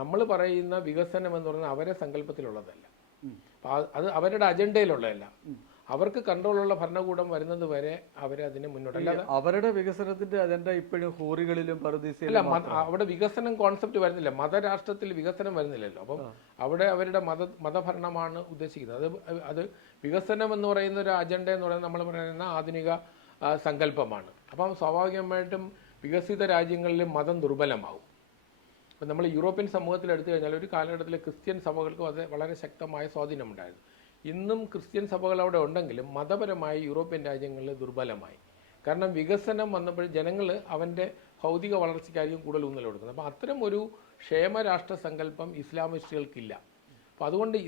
നമ്മൾ പറയുന്ന വികസനം എന്ന് പറയുന്നത് അവരെ സങ്കല്പത്തിലുള്ളതല്ല, അത് അവരുടെ അജണ്ടയിലുള്ളതല്ല. അവർക്ക് കൺട്രോളുള്ള ഭരണകൂടം വരുന്നത് വരെ അവരതിനെ മുന്നോട്ടല്ല. അവരുടെ വികസനത്തിന്റെ അജണ്ട ഇപ്പോഴും ഹൂറികളിലും അല്ല, അവിടെ വികസനം കോൺസെപ്റ്റ് വരുന്നില്ല. മതരാഷ്ട്രത്തിൽ വികസനം വരുന്നില്ലല്ലോ. അപ്പം അവിടെ അവരുടെ മതഭരണമാണ് ഉദ്ദേശിക്കുന്നത്. അത് വികസനം എന്ന് പറയുന്ന ഒരു അജണ്ട എന്ന് പറയുന്നത് നമ്മൾ പറയുന്ന ആധുനിക സങ്കല്പമാണ്. അപ്പം സ്വാഭാവികമായിട്ടും വികസിത രാജ്യങ്ങളിൽ മതം ദുർബലമാവും. അപ്പം നമ്മൾ യൂറോപ്യൻ സമൂഹത്തിൽ എടുത്തു കഴിഞ്ഞാൽ ഒരു കാലഘട്ടത്തിൽ ക്രിസ്ത്യൻ സഭകൾക്കും അത് വളരെ ശക്തമായ സ്വാധീനമുണ്ടായിരുന്നു. ഇന്നും ക്രിസ്ത്യൻ സഭകൾ അവിടെ ഉണ്ടെങ്കിലും മതപരമായി യൂറോപ്യൻ രാജ്യങ്ങളിൽ ദുർബലമായി. കാരണം വികസനം വന്നപ്പോൾ ജനങ്ങൾ അവൻ്റെ ഭൗതിക വളർച്ചയ്ക്കായിരിക്കും കൂടുതൽ ഊന്നൽ കൊടുക്കുന്നത്. അപ്പോൾ അത്തരം ഒരു ക്ഷേമരാഷ്ട്ര സങ്കല്പം ഇസ്ലാമിസ്റ്റുകൾക്കില്ല. അപ്പോൾ അതുകൊണ്ട്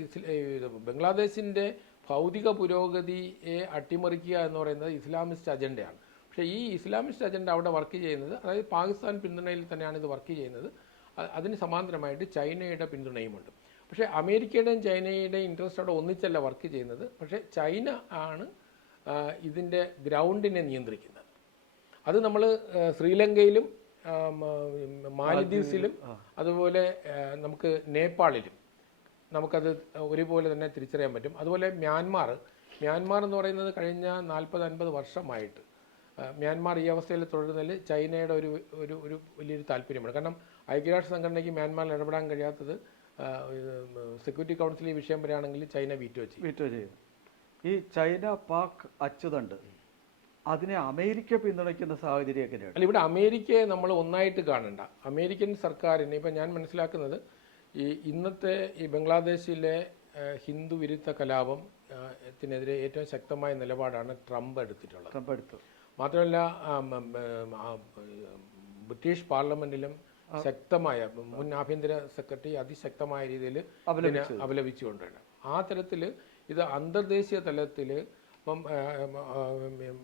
ബംഗ്ലാദേശിൻ്റെ ഭൗതിക പുരോഗതിയെ അട്ടിമറിക്കുക എന്ന് പറയുന്നത് ഇസ്ലാമിസ്റ്റ് അജണ്ടയാണ്. പക്ഷേ ഈ ഇസ്ലാമിസ്റ്റ് അജണ്ട അവിടെ വർക്ക് ചെയ്യുന്നത്, അതായത് പാകിസ്ഥാൻ പിന്തുണയിൽ തന്നെയാണ് ഇത് വർക്ക് ചെയ്യുന്നത്. അതിന് സമാന്തരമായിട്ട് ചൈനയുടെ പിന്തുണയുമുണ്ട്. പക്ഷേ അമേരിക്കയുടെയും ചൈനയുടെയും ഇൻട്രസ്റ്റ് അവിടെ ഒന്നിച്ചല്ല വർക്ക് ചെയ്യുന്നത്. പക്ഷേ ചൈന ആണ് ഇതിൻ്റെ ഗ്രൗണ്ടിനെ നിയന്ത്രിക്കുന്നത്. അത് നമ്മൾ ശ്രീലങ്കയിലും മാലദ്വീപ്സിലും അതുപോലെ നമുക്ക് നേപ്പാളിലും നമുക്കത് ഒരുപോലെ തന്നെ തിരിച്ചറിയാൻ പറ്റും. അതുപോലെ മ്യാൻമാർ എന്ന് പറയുന്നത് കഴിഞ്ഞ 40-50 വർഷമായിട്ട് മ്യാൻമാർ ഈ അവസ്ഥയിൽ തുടരുന്നതിൽ ചൈനയുടെ ഒരു വലിയൊരു താല്പര്യമാണ്. കാരണം ഐക്യരാഷ്ട്ര സംഘടനയ്ക്ക് മ്യാൻമാറിൽ ഇടപെടാൻ കഴിയാത്തത് സെക്യൂരിറ്റി കൗൺസിൽ ഈ വിഷയം വരികയാണെങ്കിൽ ചൈന വീറ്റോ ചെയ്യും. ഈ ചൈന പാക് അച്ചുതണ്ട് അതിനെ അമേരിക്ക പിന്തുണയ്ക്കുന്ന സാഹചര്യം എങ്ങനെയാണ്? അല്ല, ഇവിടെ അമേരിക്കയെ നമ്മൾ ഒന്നായിട്ട് കാണണ്ട. അമേരിക്കൻ സർക്കാരിന് ഇപ്പം ഞാൻ മനസ്സിലാക്കുന്നത് ഈ ഇന്നത്തെ ഈ ബംഗ്ലാദേശിലെ ഹിന്ദു വിരുദ്ധ കലാപം ത്തിനെതിരെ ഏറ്റവും ശക്തമായ നിലപാടാണ് ട്രംപ് എടുത്തിട്ടുള്ളത്. ട്രംപ് എടുത്തു. മാത്രമല്ല ബ്രിട്ടീഷ് പാർലമെന്റിലും ശക്തമായ മുൻ ആഭ്യന്തര സെക്രട്ടറി അതിശക്തമായ രീതിയിൽ അപലപിച്ചുകൊണ്ടാണ്. ആ തരത്തിൽ ഇത് അന്തർദേശീയ തലത്തിൽ ഇപ്പം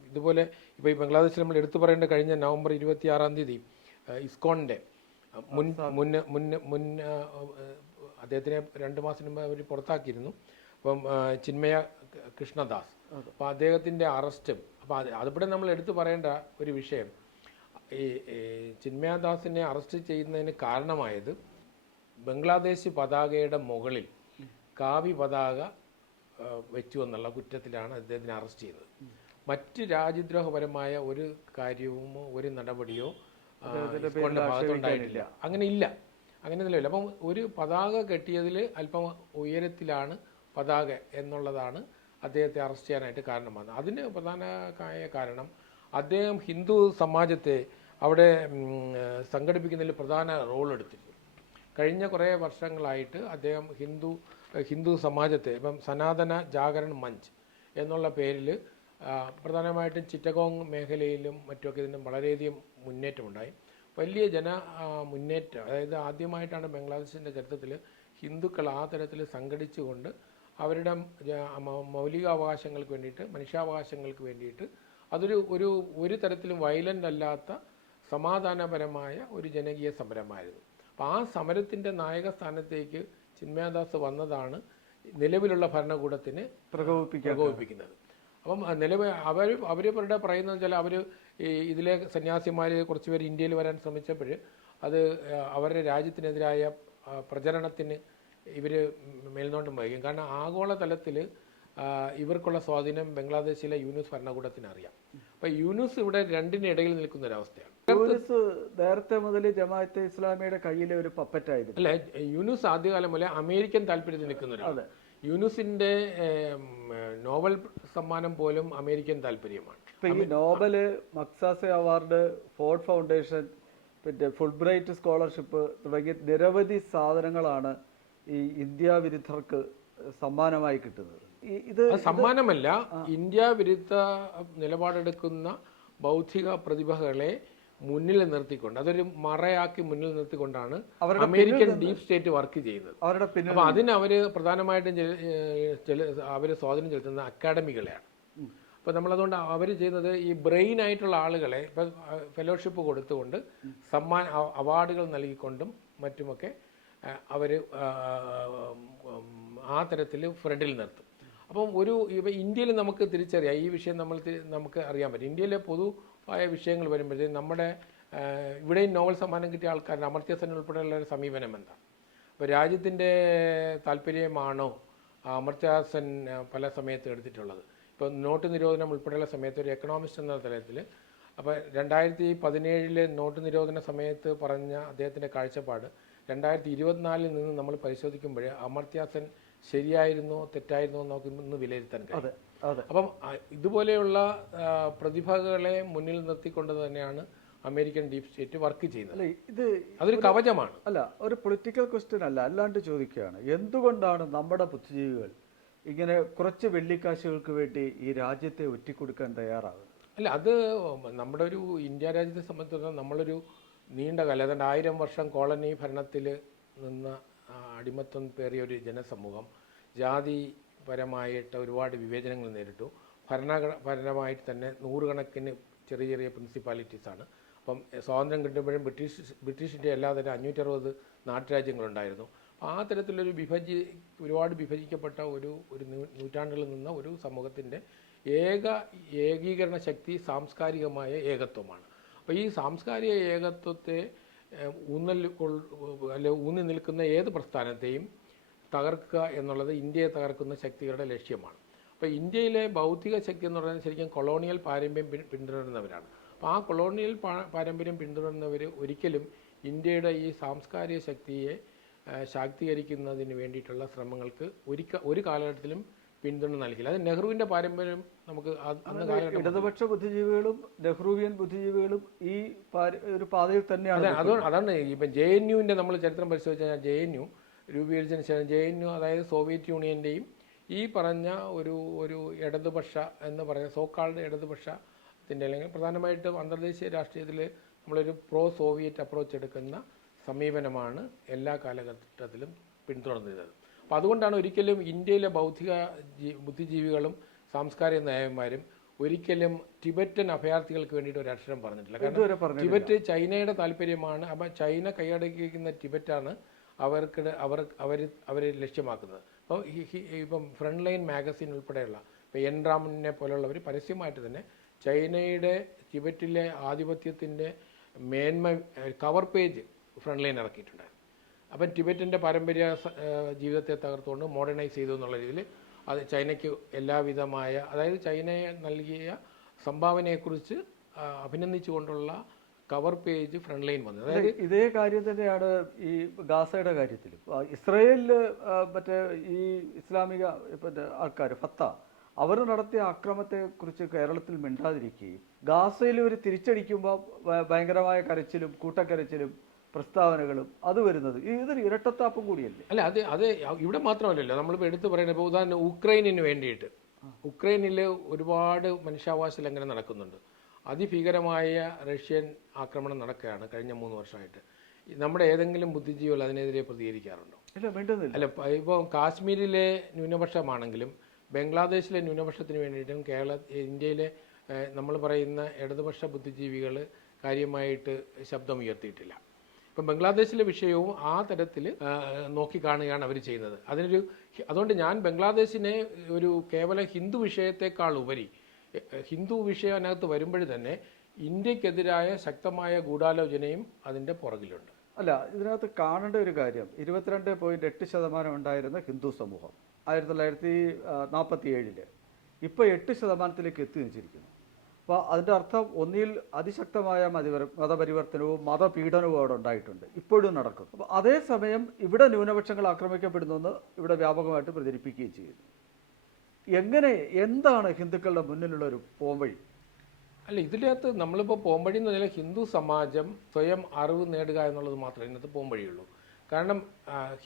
ഇതുപോലെ ഇപ്പോൾ ഈ ബംഗ്ലാദേശിൽ നമ്മൾ എടുത്തു പറയേണ്ട കഴിഞ്ഞ നവംബർ 26 ഇസ്കോണിൻ്റെ മുൻ അദ്ദേഹത്തിനെ 2 മാസം മുമ്പ് അവർ പുറത്താക്കിയിരുന്നു. അപ്പം ചിന്മയ കൃഷ്ണദാസ്, അപ്പോൾ അദ്ദേഹത്തിൻ്റെ അറസ്റ്റും, അപ്പോൾ അതിവിടെ നമ്മൾ എടുത്തു പറയേണ്ട ഒരു വിഷയം, ഈ ചിന്മയദാസിനെ അറസ്റ്റ് ചെയ്യുന്നതിന് കാരണമായത് ബംഗ്ലാദേശ് പതാകയുടെ മുകളിൽ കാവി പതാക വെച്ചു എന്നുള്ള കുറ്റത്തിലാണ് അദ്ദേഹത്തിനെ അറസ്റ്റ് ചെയ്തത്. മറ്റ് രാജ്യദ്രോഹപരമായ ഒരു കാര്യവുമോ ഒരു നടപടിയോ ഭാഗത്തുണ്ടായിട്ടില്ല. അങ്ങനെ ഇല്ല. അപ്പം ഒരു പതാക കെട്ടിയതിൽ അല്പം ഉയരത്തിലാണ് പതാക എന്നുള്ളതാണ് അദ്ദേഹത്തെ അറസ്റ്റ് ചെയ്യാനായിട്ട് കാരണമാണ്. അതിന് പ്രധാനമായ കാരണം അദ്ദേഹം ഹിന്ദു സമാജത്തെ അവിടെ സംഘടിപ്പിക്കുന്നതിൽ പ്രധാന റോൾ എടുത്തിട്ടുണ്ട്. കഴിഞ്ഞ കുറേ വർഷങ്ങളായിട്ട് അദ്ദേഹം ഹിന്ദു സമാജത്തെ ഇപ്പം സനാതന ജാഗരൺ മഞ്ച് എന്നുള്ള പേരിൽ പ്രധാനമായിട്ടും ചിറ്റഗോങ് മേഖലയിലും മറ്റുമൊക്കെ ഇതിന് വളരെയധികം മുന്നേറ്റമുണ്ടായി. വലിയ മുന്നേറ്റം, അതായത് ആദ്യമായിട്ടാണ് ബംഗ്ലാദേശിൻ്റെ ചരിത്രത്തിൽ ഹിന്ദുക്കൾ ആ തരത്തിൽ സംഘടിച്ചുകൊണ്ട് അവരുടെ മൗലികാവകാശങ്ങൾക്ക് വേണ്ടിയിട്ട്, മനുഷ്യാവകാശങ്ങൾക്ക് വേണ്ടിയിട്ട് അതൊരു ഒരു തരത്തിലും വയലൻ്റ് അല്ലാത്ത സമാധാനപരമായ ഒരു ജനകീയ സമരമായിരുന്നു. അപ്പോൾ ആ സമരത്തിൻ്റെ നായക സ്ഥാനത്തേക്ക് ചിന്മയദാസ് വന്നതാണ് നിലവിലുള്ള ഭരണകൂടത്തിന് പ്രകോപിപ്പിക്കുന്നത്. അപ്പം അവരുടെ പറയുന്നത് വെച്ചാൽ അവർ ഇതിലെ സന്യാസിമാർ കുറച്ച് പേര് ഇന്ത്യയിൽ വരാൻ ശ്രമിച്ചപ്പോൾ അത് അവരുടെ രാജ്യത്തിനെതിരായ പ്രചരണത്തിന് ഇവർ മേൽനോട്ടം വഹിക്കും. കാരണം ആഗോള തലത്തിൽ ഇവർക്കുള്ള സ്വാധീനം ബംഗ്ലാദേശിലെ യൂനുസ് ഭരണകൂടത്തിന് അറിയാം. അപ്പം യൂനുസ് ഇവിടെ രണ്ടിനിടയിൽ നിൽക്കുന്ന ഒരവസ്ഥയാണ്. യൂനുസ് നേരത്തെ മുതൽ ജമാഅത്തെ ഇസ്ലാമിയുടെ കയ്യിലെ ഒരു പപ്പറ്റായിരുന്നു. അല്ല, യൂനുസ് ആദ്യകാലം മുതലേ അമേരിക്കൻ താല്പര്യത്തിൽ നിൽക്കുന്ന ഒരാളാണ്. യൂനുസിന്റെ നോബൽ സമ്മാനം പോലും അമേരിക്കൻ താല്പര്യമാണ്. ഇപ്പം ഈ നോബല്, മക്സാസെ അവാർഡ്, ഫോർഡ് ഫൗണ്ടേഷൻ, പിന്നെ ഫുൾബ്രൈറ്റ് സ്കോളർഷിപ്പ് തുടങ്ങിയ നിരവധി സാധനങ്ങളാണ് ഈ ഇന്ത്യ വിരുദ്ധർക്ക് സമ്മാനമായി കിട്ടുന്നത്. ഇത് സമ്മാനമല്ല, ഇന്ത്യ വിരുദ്ധ നിലപാടെടുക്കുന്ന ബൗദ്ധിക പ്രതിഭകളെ മുന്നിൽ നിർത്തിക്കൊണ്ട്, അതൊരു മറയാക്കി മുന്നിൽ നിർത്തിക്കൊണ്ടാണ് അമേരിക്കൻ ഡീപ് സ്റ്റേറ്റ് വർക്ക് ചെയ്യുന്നത്. അപ്പൊ അതിന് അവര് പ്രധാനമായിട്ടും അവര് സ്വാധീനം ചെലുത്തുന്ന അക്കാഡമികളെയാണ്. അപ്പൊ നമ്മളതുകൊണ്ട് അവർ ചെയ്യുന്നത് ഈ ബ്രെയിൻ ആയിട്ടുള്ള ആളുകളെ ഇപ്പൊ ഫെലോഷിപ്പ് കൊടുത്തുകൊണ്ട് അവാർഡുകൾ നൽകിക്കൊണ്ടും മറ്റുമൊക്കെ അവര് ആ തരത്തിൽ ഫ്രണ്ടിൽ നിർത്തും. അപ്പം ഇന്ത്യയിൽ നമുക്ക് തിരിച്ചറിയാം, ഈ വിഷയം നമുക്ക് അറിയാൻ പറ്റും. ഇന്ത്യയിലെ പൊതുവായ വിഷയങ്ങൾ വരുമ്പോഴത്തേക്കും നമ്മുടെ ഇവിടെയും നോവൽ സമ്മാനം കിട്ടിയ ആൾക്കാരുടെ അമർത്യ സെൻ ഉൾപ്പെടെയുള്ള ഒരു സമീപനം എന്താണ്? അപ്പോൾ രാജ്യത്തിൻ്റെ താല്പര്യമാണോ അമർത്യ സെൻ പല സമയത്ത് എടുത്തിട്ടുള്ളത്? ഇപ്പോൾ നോട്ട് നിരോധനം ഉൾപ്പെടെയുള്ള സമയത്ത് ഒരു എക്കണോമിസ്റ്റ് എന്ന തലത്തിൽ, അപ്പോൾ 2017 നോട്ട് നിരോധന സമയത്ത് പറഞ്ഞ അദ്ദേഹത്തിൻ്റെ കാഴ്ചപ്പാട് 2024 നിന്ന് നമ്മൾ പരിശോധിക്കുമ്പോൾ അമർത്യ സെൻ ശരിയായിരുന്നോ തെറ്റായിരുന്നോ എന്നൊക്കെ ഒന്ന് വിലയിരുത്താൻ കഴിയും. അപ്പം ഇതുപോലെയുള്ള പ്രതിഭകളെ മുന്നിൽ നിർത്തിക്കൊണ്ട് തന്നെയാണ് അമേരിക്കൻ ഡീപ് സ്റ്റേറ്റ് വർക്ക് ചെയ്യുന്നത്. അതൊരു കവചമാണ്. അല്ല, ഒരു പൊളിറ്റിക്കൽ ക്വസ്റ്റ്യൻ അല്ല, അല്ലാണ്ട് ചോദിക്കുകയാണ്, എന്തുകൊണ്ടാണ് നമ്മുടെ ബുദ്ധിജീവികൾ ഇങ്ങനെ കുറച്ച് വെള്ളിക്കാശുകൾക്ക് വേണ്ടി ഈ രാജ്യത്തെ ഒറ്റിക്കൊടുക്കാൻ തയ്യാറാകുന്നത്? അല്ല, അത് നമ്മുടെ ഒരു ഇന്ത്യ രാജ്യത്തെ സംബന്ധിച്ചിടത്തോളം നമ്മളൊരു നീണ്ട കാലം, ഏതാണ്ട് 1000 വർഷം കോളനി ഭരണത്തിൽ നിന്ന് അടിമത്വം പേറിയ ഒരു ജനസമൂഹം ജാതിപരമായിട്ട് ഒരുപാട് വിവേചനങ്ങൾ നേരിട്ടു. ഭരണപരമായിട്ട് തന്നെ നൂറുകണക്കിന് ചെറിയ ചെറിയ പ്രിൻസിപ്പാലിറ്റീസാണ്. അപ്പം സ്വാതന്ത്ര്യം കിട്ടുമ്പോഴും ബ്രിട്ടീഷ് ഇന്ത്യ അല്ലാതെ 560 നാട്ടുരാജ്യങ്ങളുണ്ടായിരുന്നു. ആ തരത്തിലൊരു ഒരുപാട് വിഭജിക്കപ്പെട്ട ഒരു നൂറ്റാണ്ടുകളിൽ നിന്ന ഒരു സമൂഹത്തിൻ്റെ ഏകീകരണ ശക്തി സാംസ്കാരികമായ ഏകത്വമാണ്. അപ്പോൾ ഈ സാംസ്കാരിക ഏകത്വത്തെ ഊന്നി നിൽക്കുന്ന ഏത് പ്രസ്ഥാനത്തെയും തകർക്കുക എന്നുള്ളത് ഇന്ത്യയെ തകർക്കുന്ന ശക്തികളുടെ ലക്ഷ്യമാണ്. അപ്പോൾ ഇന്ത്യയിലെ ബൗദ്ധിക ശക്തി എന്ന് പറയുന്നത് ശരിക്കും കൊളോണിയൽ പാരമ്പര്യം പിന്തുടരുന്നവരാണ്. അപ്പോൾ ആ കൊളോണിയൽ പാരമ്പര്യം പിന്തുടരുന്നവർ ഒരിക്കലും ഇന്ത്യയുടെ ഈ സാംസ്കാരിക ശക്തിയെ ശാക്തീകരിക്കുന്നതിന് വേണ്ടിയിട്ടുള്ള ശ്രമങ്ങൾക്ക് ഒരു കാലഘട്ടത്തിലും പിന്തുണ നൽകിയില്ല. അത് നെഹ്റുവിൻ്റെ പാരമ്പര്യം നമുക്ക് അന്ന് കാലഘട്ടം. ഇടതുപക്ഷ ബുദ്ധിജീവികളും നെഹ്റുവിയൻ ബുദ്ധിജീവികളും ഈ ഒരു പാതയിൽ തന്നെയാണ്. അതാണ് ഇപ്പം JNUവിൻ്റെ നമ്മൾ ചരിത്രം പരിശോധിച്ച് കഴിഞ്ഞാൽ JNU രൂപീകരിച്ചതിന് ശേഷം JNU അതായത് സോവിയറ്റ് യൂണിയൻ്റെയും ഈ പറഞ്ഞ ഒരു ഇടതുപക്ഷ എന്ന് പറയുന്ന സോക്കാൾഡ് ഇടതുപക്ഷത്തിൻ്റെ അല്ലെങ്കിൽ പ്രധാനമായിട്ടും അന്തർദേശീയ രാഷ്ട്രീയത്തിൽ നമ്മളൊരു പ്രോ സോവിയറ്റ് അപ്രോച്ച് എടുക്കുന്ന സമീപനമാണ് എല്ലാ കാലഘട്ടത്തിലും പിന്തുടർന്നിരുന്നത്. അപ്പോൾ അതുകൊണ്ടാണ് ഒരിക്കലും ഇന്ത്യയിലെ ബൗദ്ധിക ബുദ്ധിജീവികളും സാംസ്കാരിക നയന്മാരും ഒരിക്കലും ടിബറ്റൻ അഭയാർത്ഥികൾക്ക് വേണ്ടിയിട്ട് ഒരു അക്ഷരം പറഞ്ഞിട്ടില്ല. കാരണം ടിബറ്റ് ചൈനയുടെ താല്പര്യമാണ്. അപ്പം ചൈന കൈയടക്കിയിരിക്കുന്ന ടിബറ്റാണ് അവരെ ലക്ഷ്യമാക്കുന്നത്. അപ്പോൾ ഇപ്പം ഫ്രണ്ട് ലൈൻ മാഗസിൻ ഉൾപ്പെടെയുള്ള ഇപ്പോൾ എൻറാമിനെ പോലുള്ളവർ പരസ്യമായിട്ട് തന്നെ ചൈനയുടെ ടിബറ്റിലെ ആധിപത്യത്തിൻ്റെ മേന്മ കവർ പേജ് ഫ്രണ്ട് ലൈൻ ഇറക്കിയിട്ടുണ്ടായിരുന്നു. അപ്പം ടിബറ്റിൻ്റെ പാരമ്പര്യ ജീവിതത്തെ തകർത്തുകൊണ്ട് മോഡേണൈസ് ചെയ്തു എന്നുള്ള രീതിയിൽ അത് ചൈനയ്ക്ക് എല്ലാവിധമായ അതായത് ചൈനയെ നൽകിയ സംഭാവനയെക്കുറിച്ച് അഭിനന്ദിച്ചുകൊണ്ടുള്ള കവർ പേജ് ഫ്രണ്ട് ലൈൻ വന്നത്. അതായത് ഇതേ കാര്യം തന്നെയാണ് ഈ ഗാസയുടെ കാര്യത്തിലും. ഇസ്രയേലില് മറ്റേ ഈ ഇസ്ലാമിക ആൾക്കാർ ഫത്ത അവർ നടത്തിയ ആക്രമണത്തെക്കുറിച്ച് കേരളത്തിൽ മിണ്ടാതിരിക്കുകയും ഗാസയിൽ ഒരു തിരിച്ചടിക്കുമ്പോൾ ഭയങ്കരമായ കരച്ചിലും കൂട്ടക്കരച്ചിലും പ്രസ്താവനകളും അത് വരുന്നത് ഇതൊരു ഇരട്ടത്താപ്പും കൂടിയല്ലേ? അല്ല, അത് ഇവിടെ മാത്രമല്ലല്ലോ. നമ്മളിപ്പോൾ എടുത്തു പറയുന്നത് ഇപ്പോൾ ഉദാഹരണം ഉക്രൈനിന് വേണ്ടിയിട്ട് ഉക്രൈനിൽ ഒരുപാട് മനുഷ്യാവകാശ ലംഘനം നടക്കുന്നുണ്ട്. അതിഭീകരമായ റഷ്യൻ ആക്രമണം നടക്കുകയാണ് കഴിഞ്ഞ 3 വർഷമായിട്ട്. നമ്മുടെ ഏതെങ്കിലും ബുദ്ധിജീവികൾ അതിനെതിരെ പ്രതികരിക്കാറുണ്ടോ? അല്ല, ഇപ്പോൾ കാശ്മീരിലെ ന്യൂനപക്ഷമാണെങ്കിലും ബംഗ്ലാദേശിലെ ന്യൂനപക്ഷത്തിന് വേണ്ടിയിട്ടും ഇന്ത്യയിലെ നമ്മൾ പറയുന്ന ഇടതുപക്ഷ ബുദ്ധിജീവികൾ കാര്യമായിട്ട് ശബ്ദമുയർത്തിയിട്ടില്ല. ഇപ്പം ബംഗ്ലാദേശിലെ വിഷയവും ആ തരത്തിൽ നോക്കിക്കാണുകയാണ് അവർ ചെയ്യുന്നത്. അതുകൊണ്ട് ഞാൻ ബംഗ്ലാദേശിനെ ഒരു കേവല ഹിന്ദു വിഷയത്തെക്കാൾ ഉപരി ഹിന്ദു വിഷയം അതിനകത്ത് വരുമ്പോൾ തന്നെ ഇന്ത്യക്കെതിരായ ശക്തമായ ഗൂഢാലോചനയും അതിൻ്റെ പുറകിലുണ്ട്. അല്ല, ഇതിനകത്ത് കാണേണ്ട ഒരു കാര്യം 22.8% ഉണ്ടായിരുന്ന ഹിന്ദു സമൂഹം 1947 ഇപ്പോൾ 8% എത്തി നിൽച്ചിരിക്കുന്നു. അപ്പോൾ അതിൻ്റെ അർത്ഥം ഒന്നിൽ അതിശക്തമായ മതപരിവർത്തനവും മതപീഡനവും അവിടെ ഉണ്ടായിട്ടുണ്ട്, ഇപ്പോഴും നടക്കും. അപ്പോൾ അതേസമയം ഇവിടെ ന്യൂനപക്ഷങ്ങൾ ആക്രമിക്കപ്പെടുന്നുവെന്ന് ഇവിടെ വ്യാപകമായിട്ട് പ്രചരിപ്പിക്കുകയും ചെയ്യുന്നു. എന്താണ് ഹിന്ദുക്കളുടെ മുന്നിലുള്ള ഒരു പോംവഴി? അല്ല, ഇതിനകത്ത് നമ്മളിപ്പോൾ പോംവഴി എന്ന് പറഞ്ഞാൽ ഹിന്ദു സമാജം സ്വയം അറിവ് നേടുക എന്നുള്ളത് മാത്രമേ ഇതിനകത്ത് പോംവഴിയുള്ളൂ. കാരണം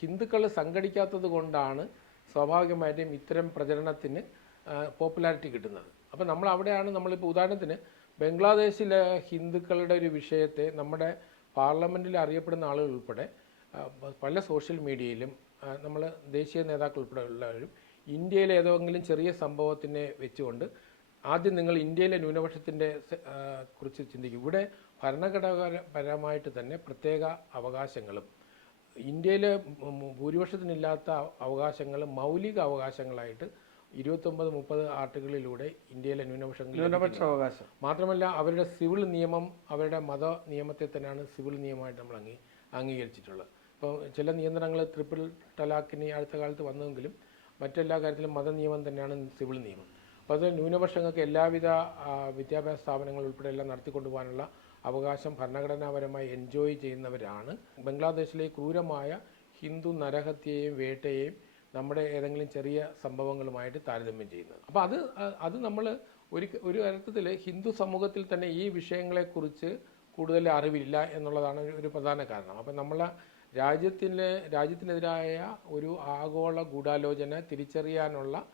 ഹിന്ദുക്കൾ സംഘടിക്കാത്തത് കൊണ്ടാണ് സ്വാഭാവികമായിട്ടും ഇത്തരം പ്രചരണത്തിന് പോപ്പുലാരിറ്റി കിട്ടുന്നത്. അപ്പം നമ്മൾ അവിടെയാണ് നമ്മളിപ്പോൾ ഉദാഹരണത്തിന് ബംഗ്ലാദേശിലെ ഹിന്ദുക്കളുടെ ഒരു വിഷയത്തെ നമ്മുടെ പാർലമെൻറ്റിൽ അറിയപ്പെടുന്ന ആളുകൾ ഉൾപ്പെടെ പല സോഷ്യൽ മീഡിയയിലും നമ്മൾ ദേശീയ നേതാക്കൾ ഉൾപ്പെടെ ഉള്ളവരും ഇന്ത്യയിലെ ഏതെങ്കിലും ചെറിയ സംഭവത്തിനെ വെച്ചുകൊണ്ട് ആദ്യം നിങ്ങൾ ഇന്ത്യയിലെ ന്യൂനപക്ഷത്തിൻ്റെ കുറിച്ച് ചിന്തിക്കും. ഇവിടെ ഭരണഘടനാപരമായിട്ട് തന്നെ പ്രത്യേക അവകാശങ്ങളും ഇന്ത്യയിലെ ഭൂരിപക്ഷത്തിനില്ലാത്ത അവകാശങ്ങൾ മൗലിക അവകാശങ്ങളായിട്ട് 29-30 ആർട്ടിക്കിളിലൂടെ ഇന്ത്യയിലെ ന്യൂനപക്ഷ അവകാശം മാത്രമല്ല അവരുടെ സിവിൽ നിയമം അവരുടെ മത നിയമത്തെ തന്നെയാണ് സിവിൽ നിയമമായിട്ട് നമ്മൾ അംഗീകരിച്ചിട്ടുള്ളത്. ഇപ്പോൾ ചില നിയന്ത്രണങ്ങൾ ട്രിപ്പിൾ ടലാക്കിന് അടുത്ത കാലത്ത് വന്നെങ്കിലും മറ്റെല്ലാ കാര്യത്തിലും മതനിയമം തന്നെയാണ് സിവിൽ നിയമം. അപ്പോൾ അത് ന്യൂനപക്ഷങ്ങൾക്ക് എല്ലാവിധ വിദ്യാഭ്യാസ സ്ഥാപനങ്ങൾ ഉൾപ്പെടെ എല്ലാം നടത്തിക്കൊണ്ടുപോകാനുള്ള അവകാശം ഭരണഘടനാപരമായി എൻജോയ് ചെയ്യുന്നവരാണ് ബംഗ്ലാദേശിലെ ക്രൂരമായ ഹിന്ദു നരഹത്യയെയും വേട്ടയെയും നമ്മുടെ ഏതെങ്കിലും ചെറിയ സംഭവങ്ങളുമായിട്ട് താരതമ്യം ചെയ്യുന്നത്. അപ്പോൾ അത് നമ്മൾ ഒരു അർത്ഥത്തിൽ ഹിന്ദു സമൂഹത്തിൽ തന്നെ ഈ വിഷയങ്ങളെക്കുറിച്ച് കൂടുതൽ അറിവില്ല എന്നുള്ളതാണ് ഒരു പ്രധാന കാരണം. അപ്പം നമ്മളെ രാജ്യത്തിനെതിരായ ഒരു ആഗോള ഗൂഢാലോചന തിരിച്ചറിയാനുള്ള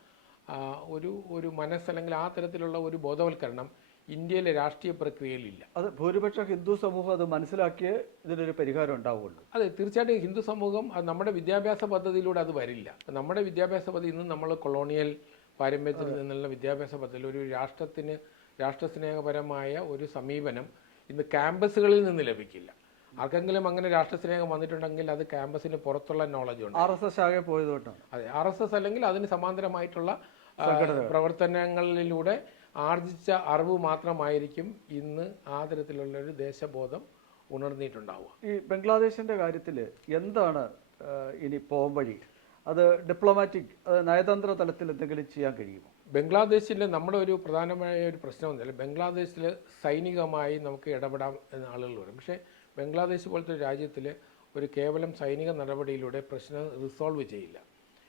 ഒരു മനസ്സല്ലെങ്കിൽ ആ തരത്തിലുള്ള ഒരു ബോധവൽക്കരണം ഇന്ത്യയിലെ രാഷ്ട്രീയ പ്രക്രിയയിലില്ല. അത് ഭൂരിപക്ഷ ഹിന്ദു സമൂഹം അത് മനസ്സിലാക്കിയേ ഇതിനൊരു പരിഹാരം ഉണ്ടാവുള്ളൂ. അതെ, തീർച്ചയായിട്ടും ഹിന്ദു സമൂഹം നമ്മുടെ വിദ്യാഭ്യാസ പദ്ധതിയിലൂടെ അത് വരില്ല. നമ്മുടെ വിദ്യാഭ്യാസ പദ്ധതി ഇന്ന് നമ്മൾ കൊളോണിയൽ പാരമ്പര്യത്തിൽ നിന്നുള്ള വിദ്യാഭ്യാസ പദ്ധതിയിൽ ഒരു രാഷ്ട്രസ്നേഹപരമായ ഒരു സമീപനം ഇന്ന് ക്യാമ്പസുകളിൽ നിന്ന് ലഭിക്കില്ല. ആർക്കെങ്കിലും അങ്ങനെ രാഷ്ട്രസ്നേഹം വന്നിട്ടുണ്ടെങ്കിൽ അത് ക്യാമ്പസിന് പുറത്തുള്ള നോളജ് ഉണ്ട്. RSS ആകെ പോയതുകൊണ്ടാണ്. അതെ, RSS അല്ലെങ്കിൽ അതിന് സമാന്തരമായിട്ടുള്ള പ്രവർത്തനങ്ങളിലൂടെ ആർജിച്ച അറിവ് മാത്രമായിരിക്കും ഇന്ന് ആ തരത്തിലുള്ളൊരു ദേശബോധം ഉണർന്നിട്ടുണ്ടാവുക. ഈ ബംഗ്ലാദേശിൻ്റെ കാര്യത്തിൽ എന്താണ് ഇനി പോംവഴി? അത് ഡിപ്ലോമാറ്റിക് നയതന്ത്ര തലത്തിൽ എന്തെങ്കിലും ചെയ്യാൻ കഴിയുമോ? ബംഗ്ലാദേശിൽ നമ്മുടെ ഒരു പ്രധാനമായ ഒരു പ്രശ്നം എന്നല്ല, ബംഗ്ലാദേശിൽ സൈനികമായി നമുക്ക് ഇടപെടാം എന്ന ആളുകൾ വരും. പക്ഷേ ബംഗ്ലാദേശ് പോലത്തെ ഒരു രാജ്യത്തിൽ ഒരു കേവലം സൈനിക നടപടിയിലൂടെ പ്രശ്നം റിസോൾവ് ചെയ്യില്ല.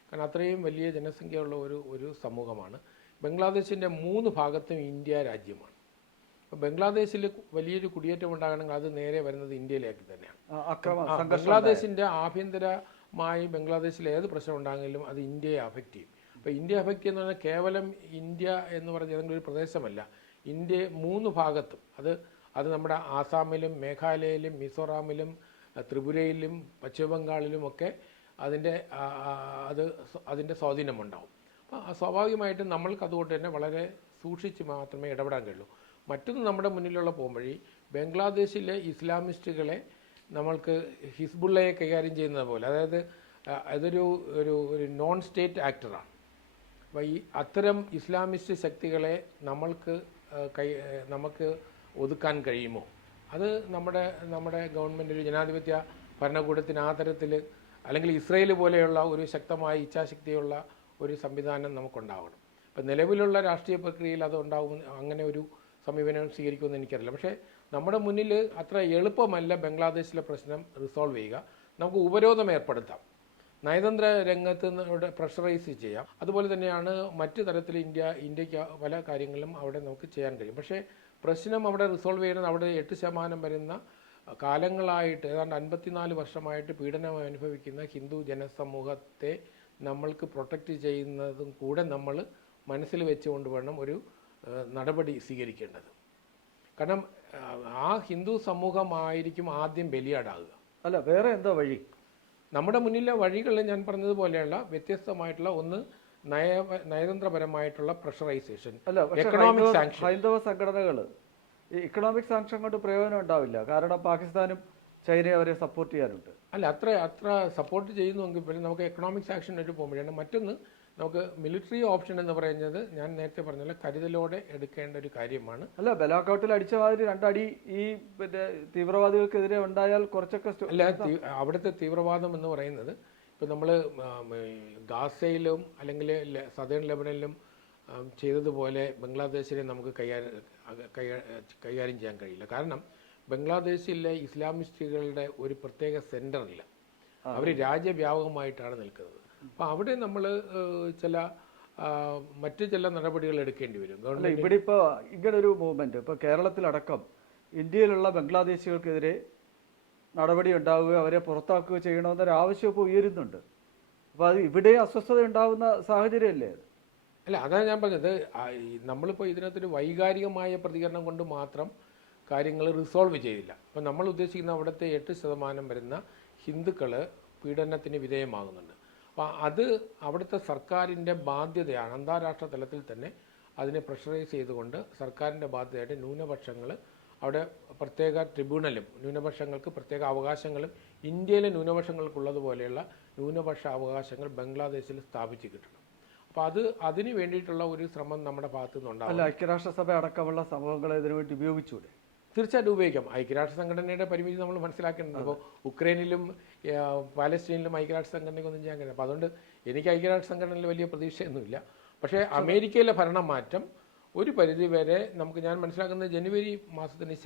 കാരണം അത്രയും വലിയ ജനസംഖ്യയുള്ള ഒരു സമൂഹമാണ്. ബംഗ്ലാദേശിൻ്റെ 3 ഭാഗത്തും ഇന്ത്യ രാജ്യമാണ്. അപ്പോൾ ബംഗ്ലാദേശിൽ വലിയൊരു കുടിയേറ്റം ഉണ്ടാകണമെങ്കിൽ അത് നേരെ വരുന്നത് ഇന്ത്യയിലേക്ക് തന്നെയാണ്. ബംഗ്ലാദേശിൻ്റെ ആഭ്യന്തരമായി ബംഗ്ലാദേശിൽ ഏത് പ്രശ്നം ഉണ്ടാകുമെങ്കിലും അത് ഇന്ത്യയെ അഫക്റ്റ് ചെയ്യും. അപ്പോൾ ഇന്ത്യ അഫക്റ്റ് ചെയ്യുന്ന പറഞ്ഞാൽ കേവലം ഇന്ത്യ എന്ന് പറഞ്ഞ ഏതെങ്കിലും ഒരു പ്രദേശമല്ല, ഇന്ത്യ 3 ഭാഗത്തും അത് നമ്മുടെ ആസാമിലും മേഘാലയയിലും മിസോറാമിലും ത്രിപുരയിലും പശ്ചിമ ബംഗാളിലും ഒക്കെ അതിൻ്റെ സ്വാധീനമുണ്ടാവും. അപ്പോൾ സ്വാഭാവികമായിട്ടും നമ്മൾക്ക് അതുകൊണ്ട് തന്നെ വളരെ സൂക്ഷിച്ച് മാത്രമേ ഇടപെടാൻ കഴിയൂ. മറ്റൊന്ന് നമ്മുടെ മുന്നിലുള്ള പോംവഴി ബംഗ്ലാദേശിലെ ഇസ്ലാമിസ്റ്റുകളെ നമ്മൾക്ക് ഹിസ്ബുള്ളയെ കൈകാര്യം ചെയ്യുന്നത് പോലെ, അതായത് അതൊരു നോൺ സ്റ്റേറ്റ് ആക്ടറാണ്. അപ്പോൾ ഈ അത്തരം ഇസ്ലാമിസ്റ്റ് ശക്തികളെ നമുക്ക് ഒതുക്കാൻ കഴിയുമോ? അത് നമ്മുടെ ഗവൺമെൻറ് ഒരു ജനാധിപത്യ ഭരണകൂടത്തിന് ആ തരത്തിൽ, അല്ലെങ്കിൽ ഇസ്രയേൽ പോലെയുള്ള ഒരു ശക്തമായ ഇച്ഛാശക്തിയുള്ള ഒരു സംവിധാനം നമുക്കുണ്ടാവണം. ഇപ്പം നിലവിലുള്ള രാഷ്ട്രീയ പ്രക്രിയയിൽ അത് ഉണ്ടാവും, അങ്ങനെ ഒരു സമീപനം സ്വീകരിക്കുമെന്ന് എനിക്കറിയില്ല. പക്ഷേ നമ്മുടെ മുന്നിൽ അത്ര എളുപ്പമല്ല ബംഗ്ലാദേശിലെ പ്രശ്നം റിസോൾവ് ചെയ്യുക. നമുക്ക് ഉപരോധം ഏർപ്പെടുത്താം, നയതന്ത്ര രംഗത്ത് പ്രഷറൈസ് ചെയ്യാം. അതുപോലെ തന്നെയാണ് മറ്റു തരത്തിൽ ഇന്ത്യക്ക് പല കാര്യങ്ങളും അവിടെ നമുക്ക് ചെയ്യാൻ കഴിയും. പക്ഷേ പ്രശ്നം അവിടെ റിസോൾവ് ചെയ്യുന്നത് അവിടെ 8% വരുന്ന കാലങ്ങളായിട്ട് ഏതാണ്ട് 54 വർഷമായിട്ട് പീഡനം അനുഭവിക്കുന്ന ഹിന്ദു ജനസമൂഹത്തെ നമ്മൾക്ക് പ്രൊട്ടക്റ്റ് ചെയ്യുന്നതും കൂടെ നമ്മൾ മനസ്സിൽ വെച്ചുകൊണ്ട് വേണം ഒരു നടപടി സ്വീകരിക്കേണ്ടത്. കാരണം ആ ഹിന്ദു സമൂഹമായിരിക്കും ആദ്യം ബലിയാടാകുക. അല്ല, വേറെ എന്താ വഴി? നമ്മുടെ മുന്നിലെ വഴികൾ ഞാൻ പറഞ്ഞതുപോലെയുള്ള വ്യത്യസ്തമായിട്ടുള്ള ഒന്ന് നയതന്ത്രപരമായിട്ടുള്ള പ്രഷറൈസേഷൻ, എക്കണോമിക് സാങ്ഷൻ. ഹൈന്ദവ സംഘടനകൾ ഈ ഇക്കണോമിക് സാങ്ഷൻ കൊണ്ട് പ്രയോജനം ഉണ്ടാവില്ല, കാരണം പാകിസ്ഥാനും ചൈനയും അവരെ സപ്പോർട്ട് ചെയ്യാനുണ്ട്. അല്ല, അത്ര സപ്പോർട്ട് ചെയ്യുന്നുവെങ്കിൽ പോലും നമുക്ക് എക്കണോമിക് സാക്ഷനായിട്ട് പോകുമ്പോഴാണ്. മറ്റൊന്ന് നമുക്ക് മിലിറ്ററി ഓപ്ഷൻ എന്ന് പറയുന്നത് ഞാൻ നേരത്തെ പറഞ്ഞ കരുതലോടെ എടുക്കേണ്ട ഒരു കാര്യമാണ്. അല്ല, ബലാക്കോട്ടിൽ അടിച്ച മാതിരി 2 അടി ഈ തീവ്രവാദികൾക്കെതിരെ ഉണ്ടായാൽ കുറച്ചൊക്കെ അല്ല, അവിടുത്തെ തീവ്രവാദം എന്ന് പറയുന്നത് ഇപ്പം നമ്മൾ ഗാസയിലും അല്ലെങ്കിൽ സദേൺ ലെബനനിലും ചെയ്തതുപോലെ ബംഗ്ലാദേശിനെ നമുക്ക് കൈകാര്യം ചെയ്യാൻ കഴിയില്ല. കാരണം ബംഗ്ലാദേശിലെ ഇസ്ലാമിസ്റ്റുകളുടെ ഒരു പ്രത്യേക സെൻറ്ററില്ല, അവർ രാജ്യവ്യാപകമായിട്ടാണ് നിൽക്കുന്നത്. അപ്പോൾ അവിടെ നമ്മൾ മറ്റു ചില നടപടികൾ എടുക്കേണ്ടി വരും. ഗവൺമെന്റ് ഇവിടെ ഇപ്പോൾ ഇങ്ങനൊരു മൂവ്മെന്റ് ഇപ്പോൾ കേരളത്തിലടക്കം ഇന്ത്യയിലുള്ള ബംഗ്ലാദേശികൾക്കെതിരെ നടപടി ഉണ്ടാവുകയോ അവരെ പുറത്താക്കുകയോ ചെയ്യണമെന്നൊരു ആവശ്യം ഇപ്പോൾ ഉയരുന്നുണ്ട്. അപ്പോൾ അത് ഇവിടെ അസ്വസ്ഥത ഉണ്ടാകുന്ന സാഹചര്യമല്ലേ അത്? അല്ല, അതാണ് ഞാൻ പറഞ്ഞത്. നമ്മളിപ്പോൾ ഇതിനകത്തൊരു വൈകാരികമായ പ്രതികരണം കൊണ്ട് മാത്രം കാര്യങ്ങൾ റിസോൾവ് ചെയ്തില്ല. അപ്പോൾ നമ്മൾ ഉദ്ദേശിക്കുന്ന അവിടുത്തെ 8% വരുന്ന ഹിന്ദുക്കൾ പീഡനത്തിന് വിധേയമാകുന്നുണ്ട്. അപ്പോൾ അത് അവിടുത്തെ സർക്കാരിൻ്റെ ബാധ്യതയാണ്. അന്താരാഷ്ട്ര തലത്തിൽ തന്നെ അതിനെ പ്രഷറൈസ് ചെയ്തുകൊണ്ട് സർക്കാരിൻ്റെ ബാധ്യതയായിട്ട് ന്യൂനപക്ഷങ്ങൾ അവിടെ പ്രത്യേക ട്രിബ്യൂണലും ന്യൂനപക്ഷങ്ങൾക്ക് പ്രത്യേക അവകാശങ്ങളും ഇന്ത്യയിലെ ന്യൂനപക്ഷങ്ങൾക്കുള്ളതുപോലെയുള്ള ന്യൂനപക്ഷ അവകാശങ്ങൾ ബംഗ്ലാദേശിൽ സ്ഥാപിച്ച് കിട്ടണം. അപ്പോൾ അതിന് വേണ്ടിയിട്ടുള്ള ഒരു ശ്രമം നമ്മുടെ ഭാഗത്തു നിന്നുണ്ടാവും. അല്ല, ഐക്യരാഷ്ട്രസഭ അടക്കമുള്ള സമൂഹങ്ങളെ ഇതിനുവേണ്ടി ഉപയോഗിച്ചൂടെ? തീർച്ചയായിട്ടും ഉപയോഗിക്കാം. ഐക്യരാഷ്ട്ര സംഘടനയുടെ പരിമിതി നമ്മൾ മനസ്സിലാക്കേണ്ടത്. ഇപ്പോൾ ഉക്രൈനിലും പാലസ്തീനിലും ഐക്യരാഷ്ട്ര സംഘടനയ്ക്കൊന്നും ചെയ്യാൻ കഴിയില്ല. അപ്പോൾ അതുകൊണ്ട് എനിക്ക് ഐക്യരാഷ്ട്ര സംഘടനയിൽ വലിയ പ്രതീക്ഷയൊന്നുമില്ല. പക്ഷേ അമേരിക്കയിലെ ഭരണം മാറ്റം ഒരു പരിധി വരെ ഞാൻ മനസ്സിലാക്കുന്നത് ജനുവരി മാസത്തിന്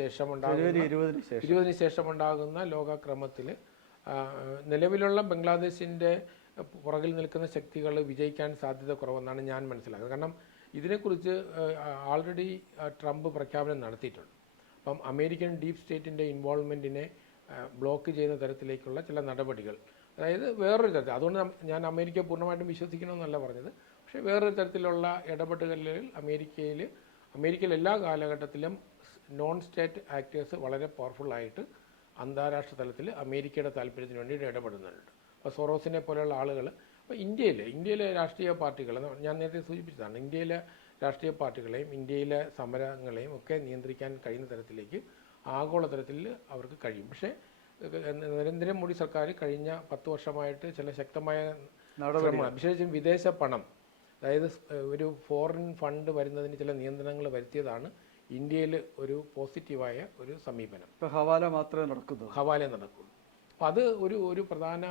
ശേഷം ഉണ്ടാകുന്ന ലോകക്രമത്തിൽ നിലവിലുള്ള ബംഗ്ലാദേശിൻ്റെ പുറകിൽ നിൽക്കുന്ന ശക്തികൾ വിജയിക്കാൻ സാധ്യത കുറവെന്നാണ് ഞാൻ മനസ്സിലാക്കുന്നത്. കാരണം ഇതിനെക്കുറിച്ച് ആൾറെഡി ട്രംപ് പ്രഖ്യാപനം നടത്തിയിട്ടുണ്ട്. അപ്പം അമേരിക്കൻ ഡീപ് സ്റ്റേറ്റിൻ്റെ ഇൻവോൾവ്മെൻറ്റിനെ ബ്ലോക്ക് ചെയ്യുന്ന തരത്തിലേക്കുള്ള ചില നടപടികൾ, അതായത് വേറൊരു തരത്തിൽ, അതുകൊണ്ട് ഞാൻ അമേരിക്ക പൂർണ്ണമായിട്ടും വിശ്വസിക്കണമെന്നല്ല പറഞ്ഞത്, പക്ഷേ വേറൊരു തരത്തിലുള്ള ഇടപെടലുകളിൽ അമേരിക്കയിൽ എല്ലാ കാലഘട്ടത്തിലും നോൺ സ്റ്റേറ്റ് ആക്ടേഴ്സ് വളരെ പവർഫുള്ളായിട്ട് അന്താരാഷ്ട്ര തലത്തിൽ അമേരിക്കയുടെ താല്പര്യത്തിന് വേണ്ടിയിട്ട് ഇടപെടുന്നുണ്ട്. അപ്പോൾ സൊറോസിനെ പോലെയുള്ള ആളുകൾ. അപ്പോൾ ഇന്ത്യയിലെ രാഷ്ട്രീയ പാർട്ടികൾ, ഞാൻ നേരത്തെ സൂചിപ്പിച്ചതാണ്, ഇന്ത്യയിലെ രാഷ്ട്രീയ പാർട്ടികളെയും ഇന്ത്യയിലെ സമരങ്ങളെയും ഒക്കെ നിയന്ത്രിക്കാൻ കഴിയുന്ന തരത്തിലേക്ക് ആഗോളതലത്തിൽ അവർക്ക് കഴിയും. പക്ഷേ നരേന്ദ്രമോദി സർക്കാർ കഴിഞ്ഞ 10 വർഷമായിട്ട് ചില ശക്തമായ നടപടികൾ, വിശേഷിച്ചും വിദേശ പണം, അതായത് ഒരു ഫോറിൻ ഫണ്ട് വരുന്നതിന് ചില നിയന്ത്രണങ്ങൾ വരുത്തിയതാണ് ഇന്ത്യയിൽ ഒരു പോസിറ്റീവായ ഒരു സമീപനം. ഹവാല മാത്രമേ നടക്കുള്ളൂ. അപ്പോൾ അത് ഒരു പ്രധാന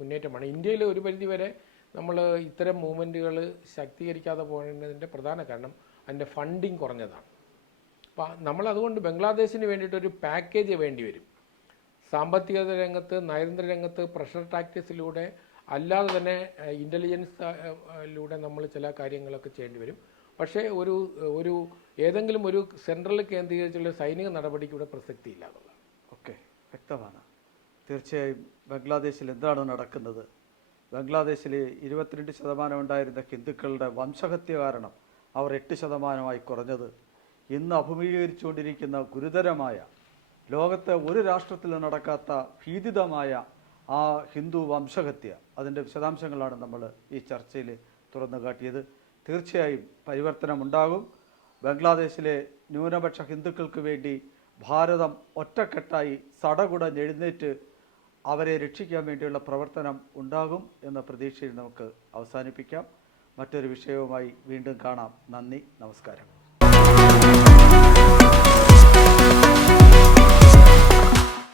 മുന്നേറ്റമാണ്. ഇന്ത്യയിൽ ഒരു പരിധിവരെ നമ്മൾ ഇത്തരം മൂവ്മെൻറ്റുകൾ ശാക്തീകരിക്കാതെ പോകുന്നതിൻ്റെ പ്രധാന കാരണം അതിൻ്റെ ഫണ്ടിങ് കുറഞ്ഞതാണ്. അപ്പോൾ നമ്മളതുകൊണ്ട് ബംഗ്ലാദേശിന് വേണ്ടിയിട്ടൊരു പാക്കേജ് വേണ്ടി വരും. സാമ്പത്തിക രംഗത്ത്, നയതന്ത്ര രംഗത്ത് പ്രഷർ ടാക്ടിക്സിലൂടെ അല്ലാതെ തന്നെ ഇൻ്റലിജൻസിലൂടെ നമ്മൾ ചില കാര്യങ്ങളൊക്കെ ചെയ്യേണ്ടി വരും. പക്ഷേ ഒരു ഏതെങ്കിലും ഒരു സെൻട്രൽ കേന്ദ്രീകരിച്ചുള്ള സൈനിക നടപടിക്ക് ഇവിടെ പ്രസക്തിയില്ല എന്നുള്ളതാണ്. ഓക്കെ, വ്യക്തമാണ്. തീർച്ചയായും ബംഗ്ലാദേശിൽ എന്താണ് നടക്കുന്നത്? ബംഗ്ലാദേശിൽ 22% ഉണ്ടായിരുന്ന ഹിന്ദുക്കളുടെ വംശഹത്യ കാരണം അവർ 8% കുറഞ്ഞത് ഇന്ന് അഭിമുഖീകരിച്ചുകൊണ്ടിരിക്കുന്ന ഗുരുതരമായ, ലോകത്തെ ഒരു രാഷ്ട്രത്തിലും നടക്കാത്ത ഭീതിതമായ ആ ഹിന്ദു വംശഹത്യ, അതിൻ്റെ വിശദാംശങ്ങളാണ് നമ്മൾ ഈ ചർച്ചയിൽ തുറന്നു കാട്ടിയത്. തീർച്ചയായും പരിവർത്തനമുണ്ടാകും. ബംഗ്ലാദേശിലെ ന്യൂനപക്ഷ ഹിന്ദുക്കൾക്ക് വേണ്ടി ഭാരതം ഒറ്റക്കെട്ടായി സടകുടഞ്ഞെഴുന്നേറ്റ് അവരെ രക്ഷിക്കാൻ വേണ്ടിയുള്ള പ്രവർത്തനം ഉണ്ടാകും എന്ന പ്രതീക്ഷയിൽ നമുക്ക് അവസാനിപ്പിക്കാം. മറ്റൊരു വിഷയവുമായി വീണ്ടും കാണാം. നന്ദി, നമസ്കാരം.